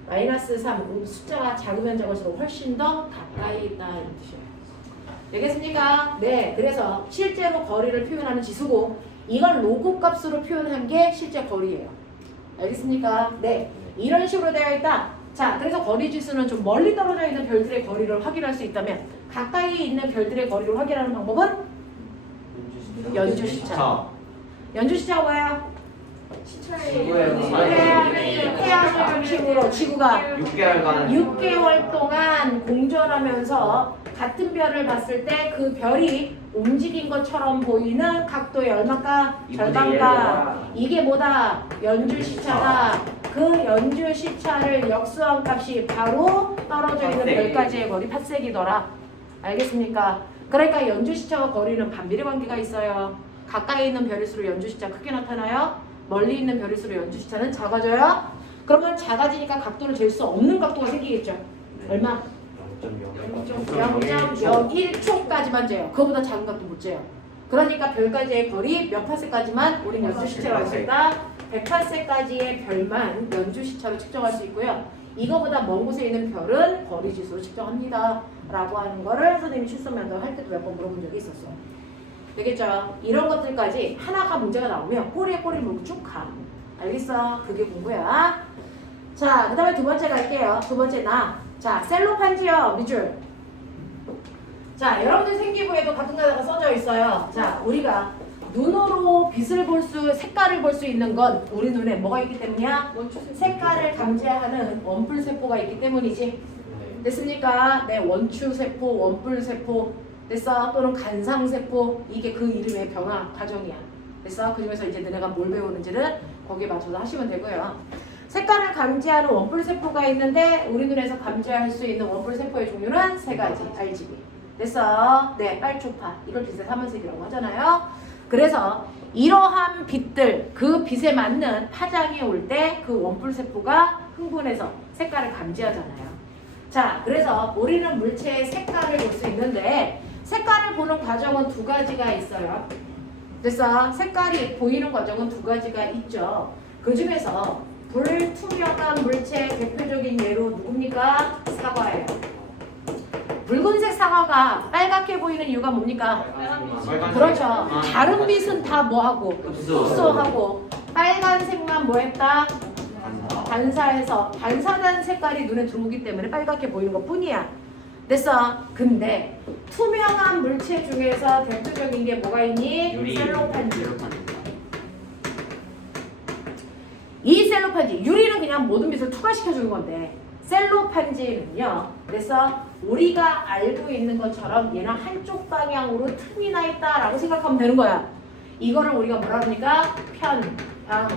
마이너스 3, 숫자가 작으면 작을수록 훨씬 더 가까이 있다 이런 뜻이에요. 되겠습니까? 네, 그래서 실제로 거리를 표현하는 지수고 이걸 로그 값으로 표현한 게 실제 거리예요. 알겠습니까? 네, 이런 식으로 되어 있다. 자, 그래서 거리 지수는 좀 멀리 떨어져 있는 별들의 거리를 확인할 수 있다면 가까이 있는 별들의 거리를 확인하는 방법은 연주시차. 연주시차가 뭐예요? 태양을 중심으로 지구가 6개월간 6개월 동안 공전하면서 같은 별을 봤을 때 그 별이 움직인 것처럼 보이는 각도의 얼마가? 절반가. 이게 뭐다? 연주시차다. 그 연주시차를 역수한 값이 바로 떨어져 있는 별까지의 거리 팥색이더라. 알겠습니까? 그러니까 연주시차와 거리는 반비례 관계가 있어요. 가까이 있는 별일수록 연주시차 크게 나타나요. 멀리 있는 별일수록 연주시차는 작아져요. 그러면 작아지니까 각도를 잴 수 없는 각도가 생기겠죠. 얼마? 0.01초까지만 재요. 그거보다 작은 각도 못 재요. 그러니까 별까지의 거리 몇 파세까지만 우린 연주시차로 할 수 있다. 100파세까지의 별만 연주시차로 측정할 수 있고요. 이거보다 먼 곳에 있는 별은 거리 지수로 측정합니다. 라고 하는 거를 선생님이 출석면허 할 때도 몇 번 물어본 적이 있었어요. 되겠죠? 이런 것들까지 하나가 문제가 나오면 꼬리에 꼬리를 물고 쭉 가. 알겠어? 그게 공부야. 자, 그 다음에 두 번째 갈게요. 두 번째 자, 셀로판지요. 밑줄. 자, 여러분들 생기부에도 가끔가다가 써져 있어요. 자, 우리가 눈으로 빛을 볼 색깔을 볼 수 있는 건 우리 눈에 뭐가 있기 때문이야? 색깔을 감지하는 원뿔세포가 있기 때문이지. 됐습니까? 네, 원추세포, 원뿔세포. 됐어? 또는 간상세포. 이게 그 이름의 변화 과정이야. 됐어? 그 중에서 이제 너네가 뭘 배우는지를 거기에 맞춰서 하시면 되고요. 색깔을 감지하는 원뿔세포가 있는데 우리 눈에서 감지할 수 있는 원뿔세포의 종류는 세 가지. RGB. 됐어? 네, 빨초파. 이걸 빛의 삼원색이라고 하잖아요. 그래서 이러한 빛들, 그 빛에 맞는 파장이 올 때 그 원뿔세포가 흥분해서 색깔을 감지하잖아요. 자, 그래서 우리는 물체의 색깔을 볼 수 있는데 색깔을 보는 과정은 두 가지가 있어요. 그래서 색깔이 보이는 과정은 두 가지가 있죠. 그 중에서 불투명한 물체의 대표적인 예로 누굽니까? 사과예요. 붉은색 사과가 빨갛게 보이는 이유가 뭡니까? 그렇죠. 다른 빛은 다 뭐하고? 흡수하고 빨간색만 뭐했다? 반사해서 반사된 색깔이 눈에 들어오기 때문에 빨갛게 보이는 것 뿐이야. 됐어? 근데 투명한 물체 중에서 대표적인 게 뭐가 있니? 유리. 셀로판지. 이 셀로판지, 유리는 그냥 모든 빛을 투과시켜주는 건데 셀로판지는요. 그래서 우리가 알고 있는 것처럼 얘는 한쪽 방향으로 틈이 나 있다라고 생각하면 되는 거야. 이거를 우리가 뭐라 합니까? 편, 방,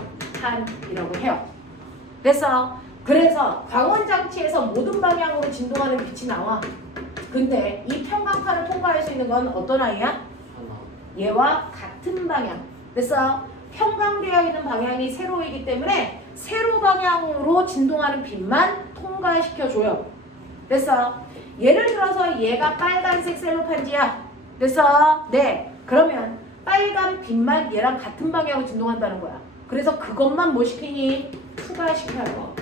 탄이라고 해요. 그래서 그래서 광원장치에서 모든 방향으로 진동하는 빛이 나와. 근데 이 평광판을 통과할 수 있는 건 어떤 아이야? 하나. 얘와 같은 방향. 그래서 평광되어 있는 방향이 세로이기 때문에 세로 방향으로 진동하는 빛만 통과시켜줘요. 그래서 예를 들어서 얘가 빨간색 셀로판지야. 그래서 네, 그러면 빨간 빛만 얘랑 같은 방향으로 진동한다는 거야. 그래서 그것만 뭐 시키니? 투과시켜요.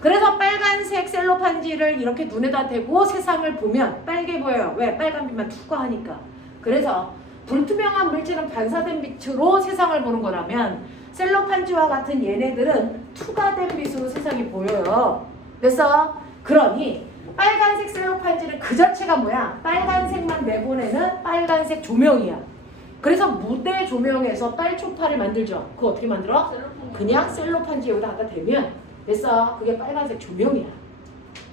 그래서 빨간색 셀로판지를 이렇게 눈에다 대고 세상을 보면 빨개 보여요. 왜? 빨간 빛만 투과하니까. 그래서 불투명한 물질은 반사된 빛으로 세상을 보는 거라면 셀로판지와 같은 얘네들은 투과된 빛으로 세상이 보여요. 그래서 그러니 빨간색 셀로판지는 그 자체가 뭐야? 빨간색만 내보내는 빨간색 조명이야. 그래서 무대 조명에서 빨초파를 만들죠. 그거 어떻게 만들어? 그냥 셀로판지 여기다 갖다 대면 됐어. 그게 빨간색 조명이야.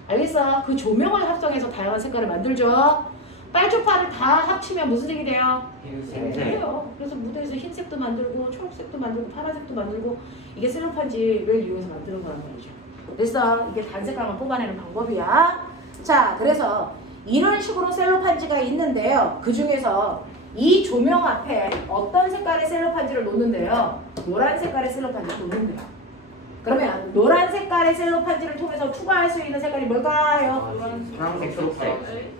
알겠어? 그 조명을 합성해서 다양한 색깔을 만들죠. 빨초파를 다 합치면 무슨 색이 돼요? 흰색. 돼요. 그래서 무대에서 흰색도 만들고 초록색도 만들고 파란색도 만들고 이게 셀로판지를 이용해서 만드는 거란 말이죠. 그래서 이게 단색깔만 뽑아내는 방법이야. 자, 그래서 이런 식으로 셀로판지가 있는데요. 그 중에서 이 조명 앞에 어떤 색깔의 셀로판지를 놓는데요? 노란 색깔의 셀로판지를 놓는데요. 그러면 노란 색깔의 셀로판지를 통해서 투과할 수 있는 색깔이 뭘까요? 파란색, 초록색.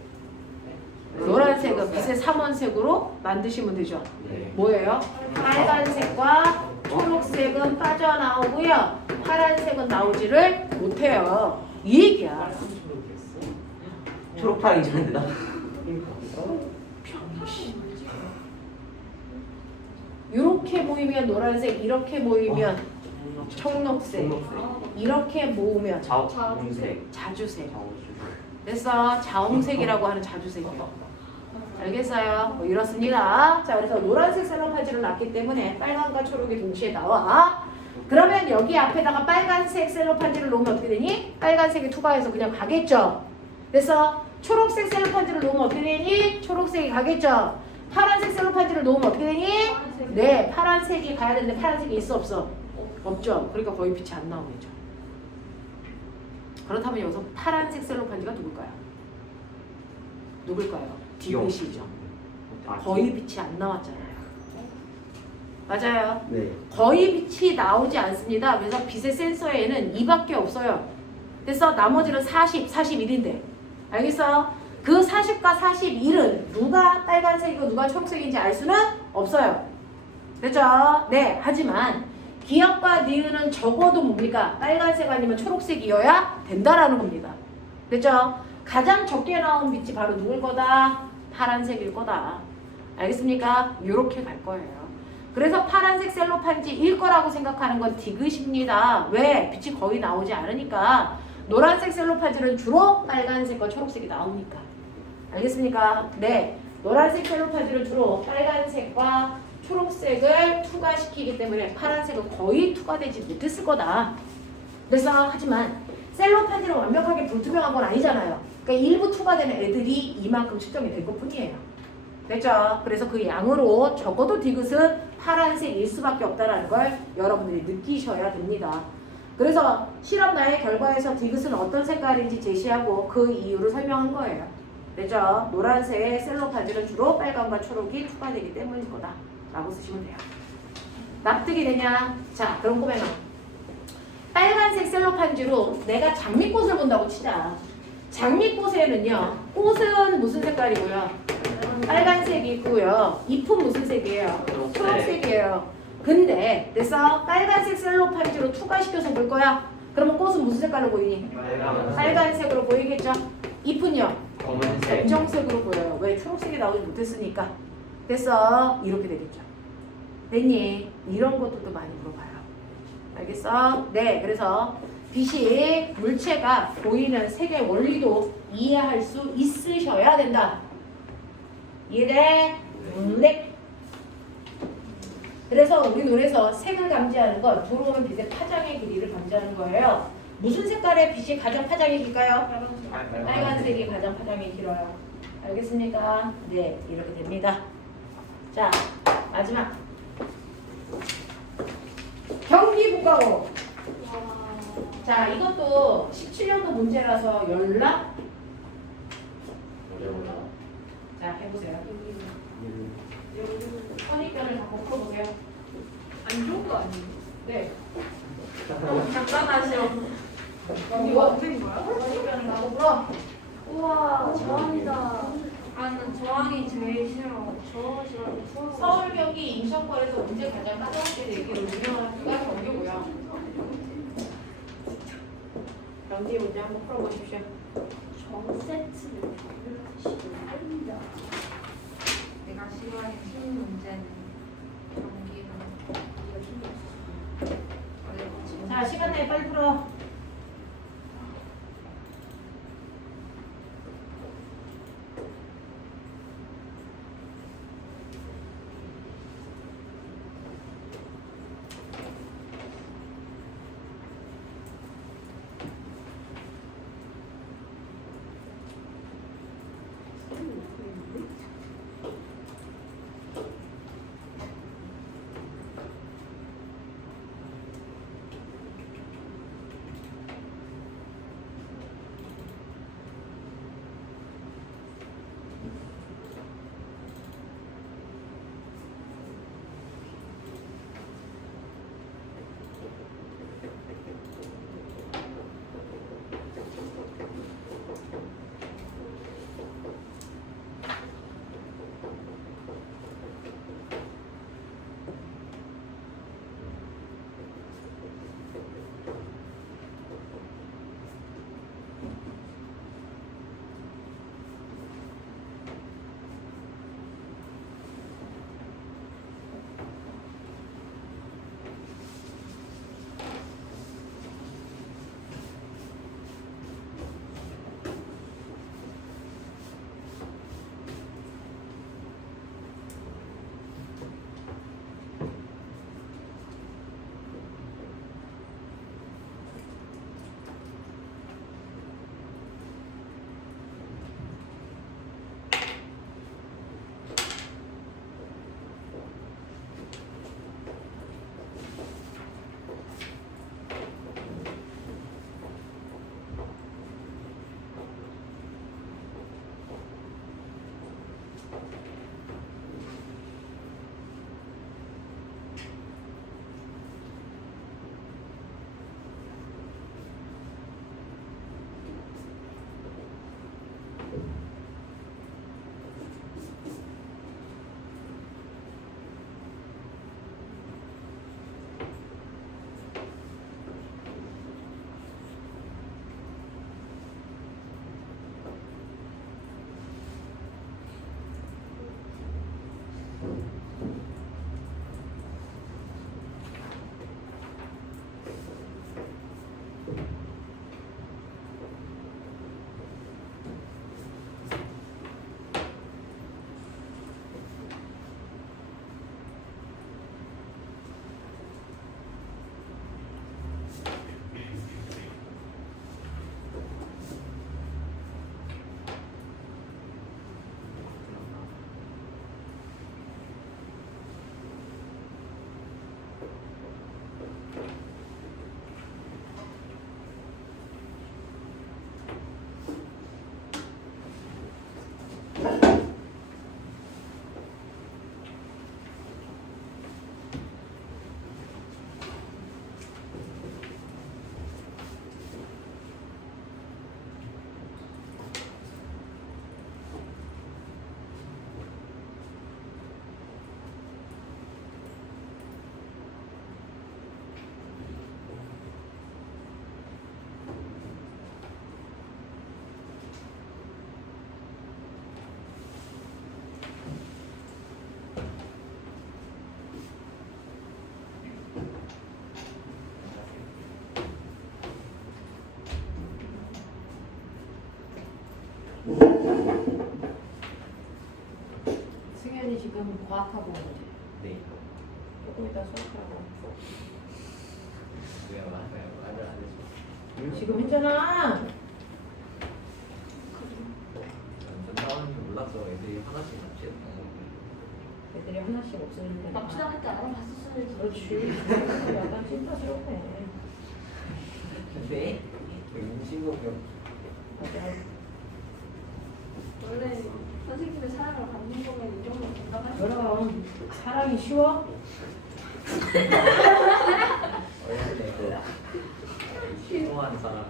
노란색은 빛의 삼원색으로 만드시면 되죠. 네. 뭐예요? 빨간색과 초록색은 빠져나오고요. 파란색은 나오지를 못해요. 이 얘기야. 초록파이 있는데 나. 이렇게 모이면 노란색, 이렇게 모이면 청록색, 이렇게 모으면 자홍색. 자주색. 그래서 자홍색이라고 하는 자주색이에요. 알겠어요? 뭐 이렇습니다. 자, 그래서 노란색 셀로판지를 놨기 때문에 빨간과 초록이 동시에 나와. 그러면 여기 앞에다가 빨간색 셀로판지를 놓으면 어떻게 되니? 빨간색이 투과해서 그냥 가겠죠. 그래서 초록색 셀로판지를 놓으면 어떻게 되니? 초록색이 가겠죠. 파란색 셀로판지를 놓으면 어떻게 되니? 네, 파란색이 가야 되는데 파란색이 있어 없어? 없죠. 그러니까 거의 빛이 안 나오겠죠. 그렇다면 여기서 파란색 셀로판지가 누굴까요? 누굴까요? 디귿이죠. 거의 빛이 안 나왔잖아요. 맞아요. 네. 거의 빛이 나오지 않습니다. 그래서 빛의 센서에는 2밖에 없어요. 그래서 나머지는 40, 41인데 알겠어? 그 40과 41은 누가 빨간색이고 누가 초록색인지 알 수는 없어요. 됐죠? 네. 하지만 기역과 니은은 적어도 뭡니까? 빨간색 아니면 초록색이어야 된다라는 겁니다. 됐죠? 가장 적게 나온 빛이 바로 누굴 거다? 파란색일 거다. 알겠습니까? 이렇게 갈 거예요. 그래서 파란색 셀로판지일 거라고 생각하는 건 디귿입니다. 왜? 빛이 거의 나오지 않으니까. 노란색 셀로판지는 주로 빨간색과 초록색이 나오니까. 알겠습니까? 네. 노란색 셀로판지는 주로 빨간색과 초록색을 투과시키기 때문에 파란색은 거의 투과되지 못했을 거다. 그래서 하지만 셀로판지는 완벽하게 불투명한 건 아니잖아요. 그러니까 일부 투과되는 애들이 이만큼 측정이 될 것뿐이에요. 됐죠? 그래서 그 양으로 적어도 디귿은 파란색일 수밖에 없다는 걸 여러분들이 느끼셔야 됩니다. 그래서 실험 나의 결과에서 디귿은 어떤 색깔인지 제시하고 그 이유를 설명한 거예요. 됐죠? 노란색 셀로판지는 주로 빨간과 초록이 투과되기 때문일 거다 라고 쓰시면 돼요. 납득이 되냐? 자, 그럼 보면 빨간색 셀로판지로 내가 장미꽃을 본다고 치자. 장미꽃에는요, 꽃은 무슨 색깔이고요? 빨간색이고요. 잎은 무슨 색이에요? 초록색이에요. 근데 됐어? 빨간색 셀로판지로 투과시켜서 볼 거야? 그러면 꽃은 무슨 색깔로 보이니? 빨간색으로 보이겠죠? 잎은요? 검은색. 검정색으로 보여요. 왜? 초록색이 나오지 못했으니까. 됐어? 이렇게 되겠죠. 됐니? 이런 것들도 많이 물어봐요. 알겠어? 네, 그래서 빛이 물체가 보이는 색의 원리도 이해할 수 있으셔야 된다. 이해돼? 네. 그래서 우리 눈에서 색을 감지하는 건 들어오는 빛의 파장의 길이를 감지하는 거예요. 무슨 색깔의 빛이 가장 파장이 길까요? 빨간색이 가장 파장이 길어요. 알겠습니까? 네, 이렇게 됩니다. 자, 마지막. 경기국가고. 자, 이것도 17년도 문제라서 연락. 자, 해보세요. 선입견을 한번 풀어보세요. 안 좋은 거 아니에요? 네. 간단하셔. 이거 어떤 거야? 선입견을 한번 풀어. 우와, 저항이다. 아, 난 저항이 제일 싫어. 저항 싫어. 서울, 경기, 인천권에서 문제 가장 까다롭게 내기로 유명한 학교가 경기고요. 경기 문제 한번 풀어보십시오. 정세치를 시도합니다. 내가 싫어하는 신 문제는 경기는 이거 힘이 없어. 자, 시간 내에 빨리 풀어. 승현이 지금 과학하고 오는 거지? 네. 조금 이따 수업하고. 왜 맞아요? 말을 안 해줘. 지금 했잖아. 전화하는 줄 몰라서 애들이 하나씩 같이 했던 거. 애들이 하나씩 없어지는데. 납치당할 때 알아봤었어야지. 그렇지. 약간 찐따스럽네. 네? 인신공격. 맞아. 원래 선생님의 사랑을 받는 거면 이 정도 건강하죠. 그럼 사랑이 쉬워? 어렵네요. 심오한 사람.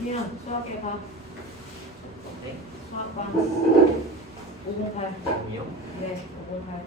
미안, 수학에 가. 네? 수학과 508. 점이요? 네, 508.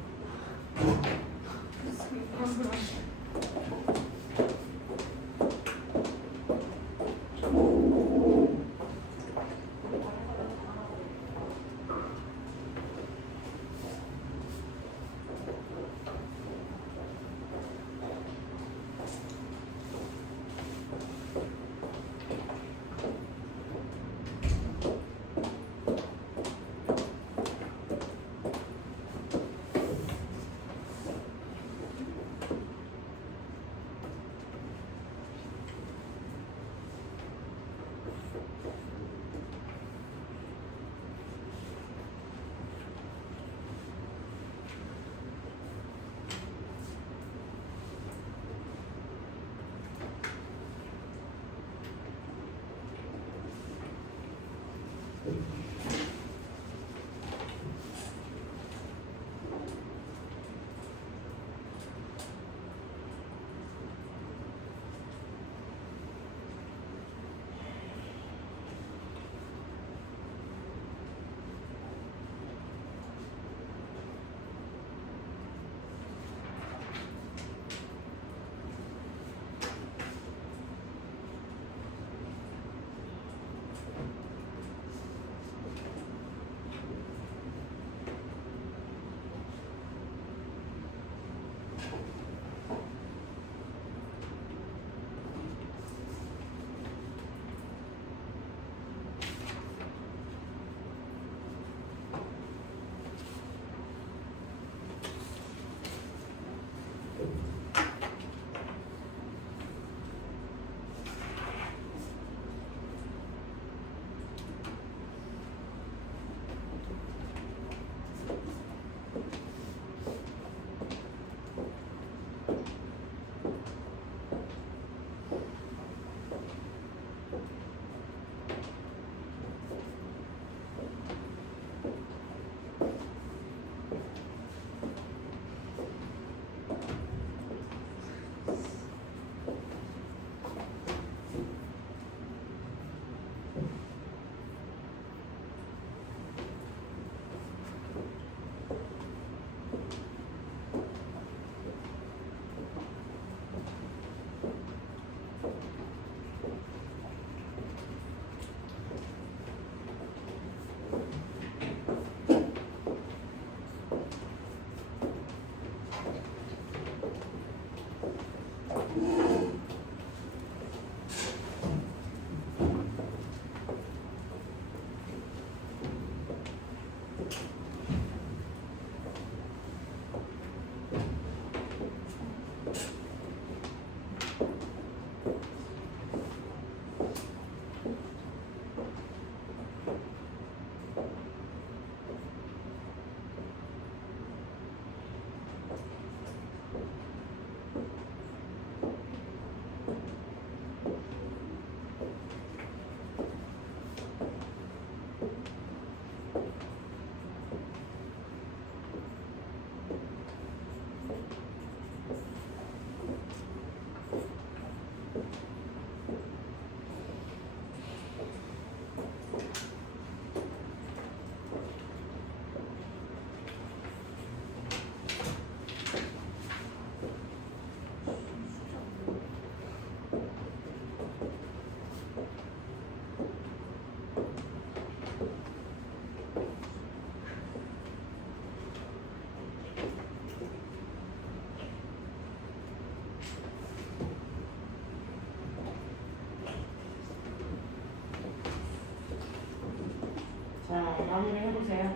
마무리해보세요.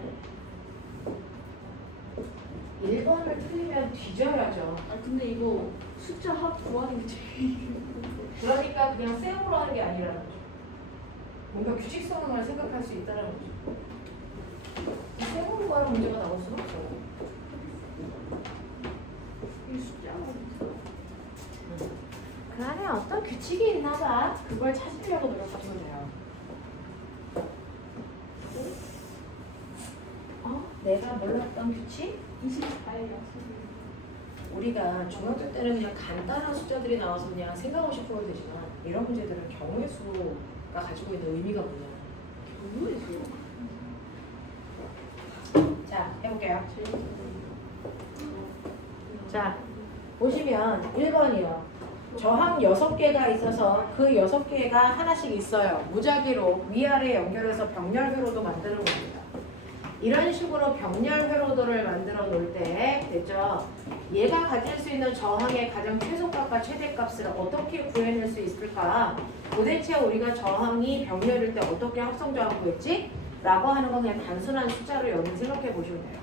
1번을 틀리면 뒤져야죠. 아 근데 이거 숫자 합 구하는 게 제일 그러니까 그냥 쌩으로 하는 게 아니라는 거죠. 뭔가 규칙성을 생각할 수 있다는 거죠. 쌩으로 가는 문제가 나올 수는 없어요. 이 숫자가 그 안에 어떤 규칙이 있나 봐. 그걸 찾으려고 노력하시면 돼요. 내가 몰랐던 규칙? 24일 약속이 우리가 중학교 때는 그냥 간단한 숫자들이 나와서 그냥 생각없이 풀어도 되지만 이런 문제들은 경우의 수가 가지고 있는 의미가 뭐냐. 모르겠어요. 자, 해볼게요. 자, 보시면 1번이요. 저항 6개가 있어서 그 6개가 하나씩 있어요. 무작위로 위아래 연결해서 병렬회로도 만드는 겁니다. 이런 식으로 병렬회로도를 만들어 놓을 때 됐죠? 얘가 가질 수 있는 저항의 가장 최소값과 최대값을 어떻게 구해낼 수 있을까? 도대체 우리가 저항이 병렬일 때 어떻게 합성저항 구했지? 라고 하는 건 그냥 단순한 숫자로 여러분 생각해 보시면 돼요.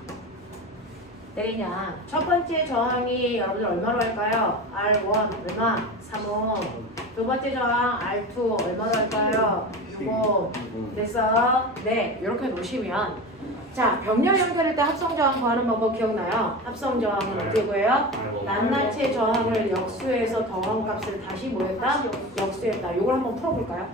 되겠냐? 첫 번째 저항이 여러분들 얼마로 할까요? R1 얼마? 3호. 두 번째 저항 R2 얼마로 할까요? 6호. 됐어? 네, 이렇게 놓으시면 자, 병렬 연결할 때 합성저항 구하는 방법 기억나요? 합성저항은 어떻게 구해요? 낱낱의 저항을 역수해서 더함값을 다시 뭐했다? 역수했다. 이걸 한번 풀어볼까요?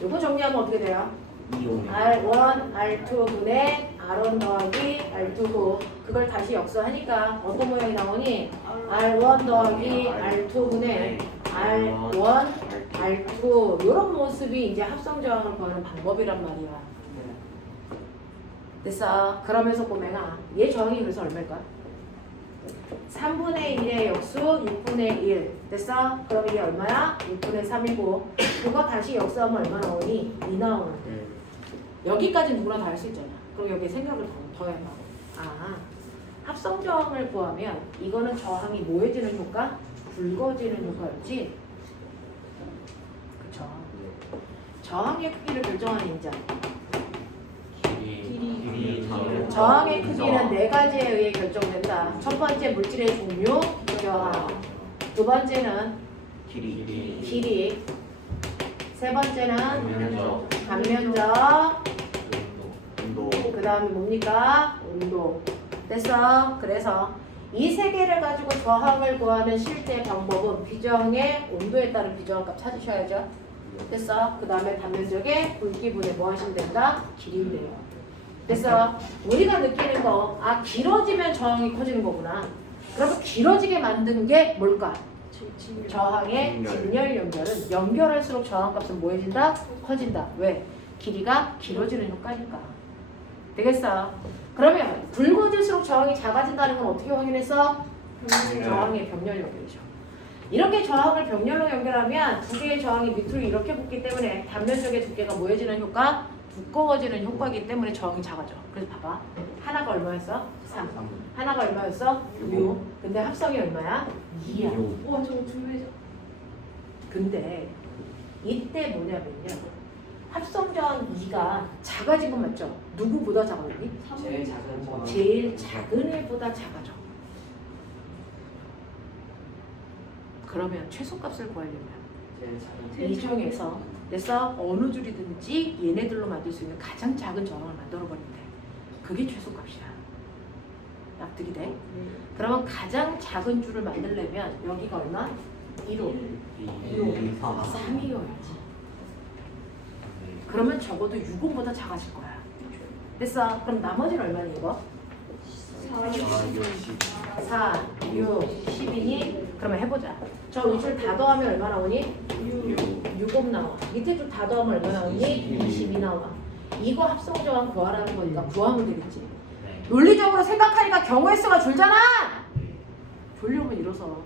이거 정리하면 어떻게 돼요? R1, R2 분의 R1 더하기 R2고 그걸 다시 역수하니까 어떤 모양이 나오니? R1 더하기 R2 분의 R1, R2 이런 모습이 이제 합성저항을 구하는 방법이란 말이야. 됐어. 그러면서 보면아 얘 저항이 그래서 얼마일까? 3분의 1의 역수 6분의 1 됐어? 그럼 이게 얼마야? 6분의 3이고 그거 다시 역수하면 얼마 나오니? 2 나오는데 여기까지 누구나 다 할 수 있잖아. 그럼 여기 생각을 더 해봐. 아, 합성저항을 구하면 이거는 저항이 뭐해지는 효과? 굵어지는 효과였지? 그쵸? 저항의 크기를 결정하는 인자. 저항의 크기는 네 가지에 의해 결정된다. 첫 번째 물질의 종류, 저항. 두 번째는 길이. 세 번째는 단면적. 그 다음에 뭡니까? 온도. 됐어? 그래서 이 세 개를 가지고 저항을 구하는 실제 방법은 비저항의 온도에 따른 비저항값 찾으셔야죠. 됐어? 그 다음에 단면적의 굵기분에 뭐 하시면 된다? 길이인데요. 됐어? 우리가 느끼는 거, 아 길어지면 저항이 커지는 거구나. 그러면 길어지게 만든 게 뭘까? 저항의 직렬 연결은 연결할수록 저항값은 뭐해진다? 커진다. 왜? 길이가 길어지는 효과니까. 되겠어? 그러면 굵어질수록 저항이 작아진다는 건 어떻게 확인했어? 저항의 병렬 연결이죠. 이렇게 저항을 병렬로 연결하면 두 개의 저항이 밑으로 이렇게 붙기 때문에 단면적의 두께가 뭐해지는 효과? 두꺼워지는 효과이기 때문에 저항이 작아져. 그래서 봐봐. 하나가 얼마였어? 3. 하나가 얼마였어? 6. 근데 합성이 얼마야? 2야. 와 저거 두 배죠. 근데 이때 뭐냐면요. 합성저항 2가 작아진 건 맞죠? 누구보다 작았니? 제일 작은 저항. 제일 작은 애보다 작아져. 그러면 최소값을 구하려면 제일 작은 이 중에서 그래서 어느 줄이든지 얘네들로 만들 수 있는 가장 작은 저항을 만들어버리면 돼. 그게 최소값이야. 납득이 돼? 그러면 가장 작은 줄을 만들려면 여기가 얼마? 1호, 2호, 3이어야지. 그러면 적어도 6호보다 작아질 거야. 됐어? 그럼 나머지는 얼마니 이거? 4, 6, 10이니? 그러면 해보자. 저 위줄 다 더하면 얼마 나오니? 6곱 나와. 밑에 줄 다 더하면 얼마 나오니? 22 나와. 이거 합성저항 구하라는 거니까 구하면 되겠지. 논리적으로 생각하니까 경우의 수가 줄잖아. 졸려면 일어서.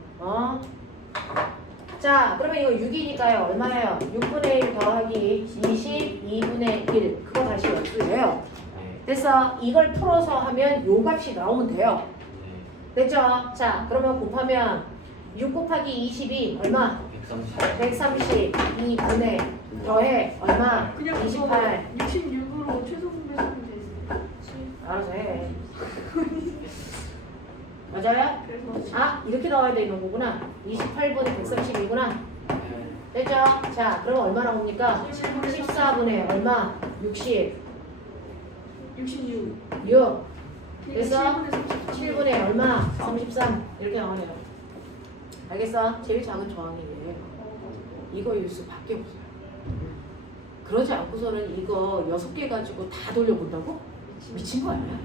자, 그러면 이거 6이니까요. 얼마예요? 6분의 1 더하기 22분의 1. 그거 다시 역수해요. 됐어? 이걸 풀어서 하면 요 값이 나오면 돼요. 됐죠? 자, 그러면 곱하면 6 곱하기 22 얼마? 132분의 더해 얼마? 그냥 28. 66으로 최소 분배하면 되지. 알아서 해. 맞아요? 그래서 아, 이렇게 나와야 되는 거구나. 28분의 132구나. 됐죠? 자, 그럼 얼마 나옵니까? 14분의 얼마? 60. 66. 6. 그래서 7분의 33. 7분의 얼마? 33. 이렇게 나오네요. 알겠어? 제일 작은 저항이 이거 일수 밖에 없어요. 그러지 않고서는 이거 6개 가지고 다 돌려본다고? 미친 거 아니야?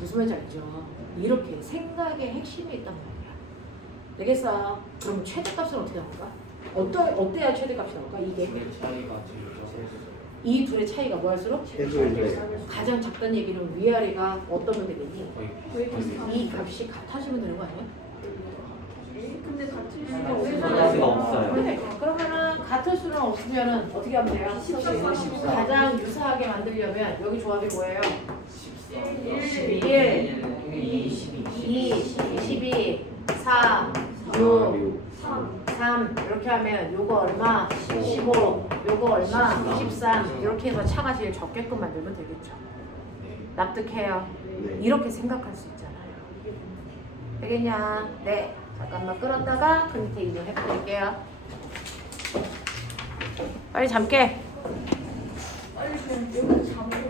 무슨 말인지 알죠? 이렇게 생각의 핵심이 있단 말이야. 되겠어? 그럼 최대값은 어떻게 나올까? 어때야 최대값이 나올까? 이게 이 둘의 차이가 뭐 할수록? 최소인데 가장 작다는 얘기는 위아래가 어떠면 되겠니? 왜 비슷하지? 이 값이 같아지면 되는 거 아니야? 근데 같은 수가 같을 왜 수가 없어요. 그래. 그러면은 같은 수는 없으면은 어떻게 하면 돼요? 14, 15. 가장 유사하게 만들려면 여기 조합이 뭐예요? 1, 1, 2, 2, 12, 4, 6, 3. 3 이렇게 하면 요거 얼마? 15, 요거 얼마? 13 이렇게 해서 차가 제일 적게끔 만들면 되겠죠. 납득해요. 네. 이렇게 생각할 수 있잖아요. 되겠냐? 네. 잠깐만 끌었다가 그 밑에 이동해 드릴게요. 빨리 잠게. 빨리 그냥 여기 잠고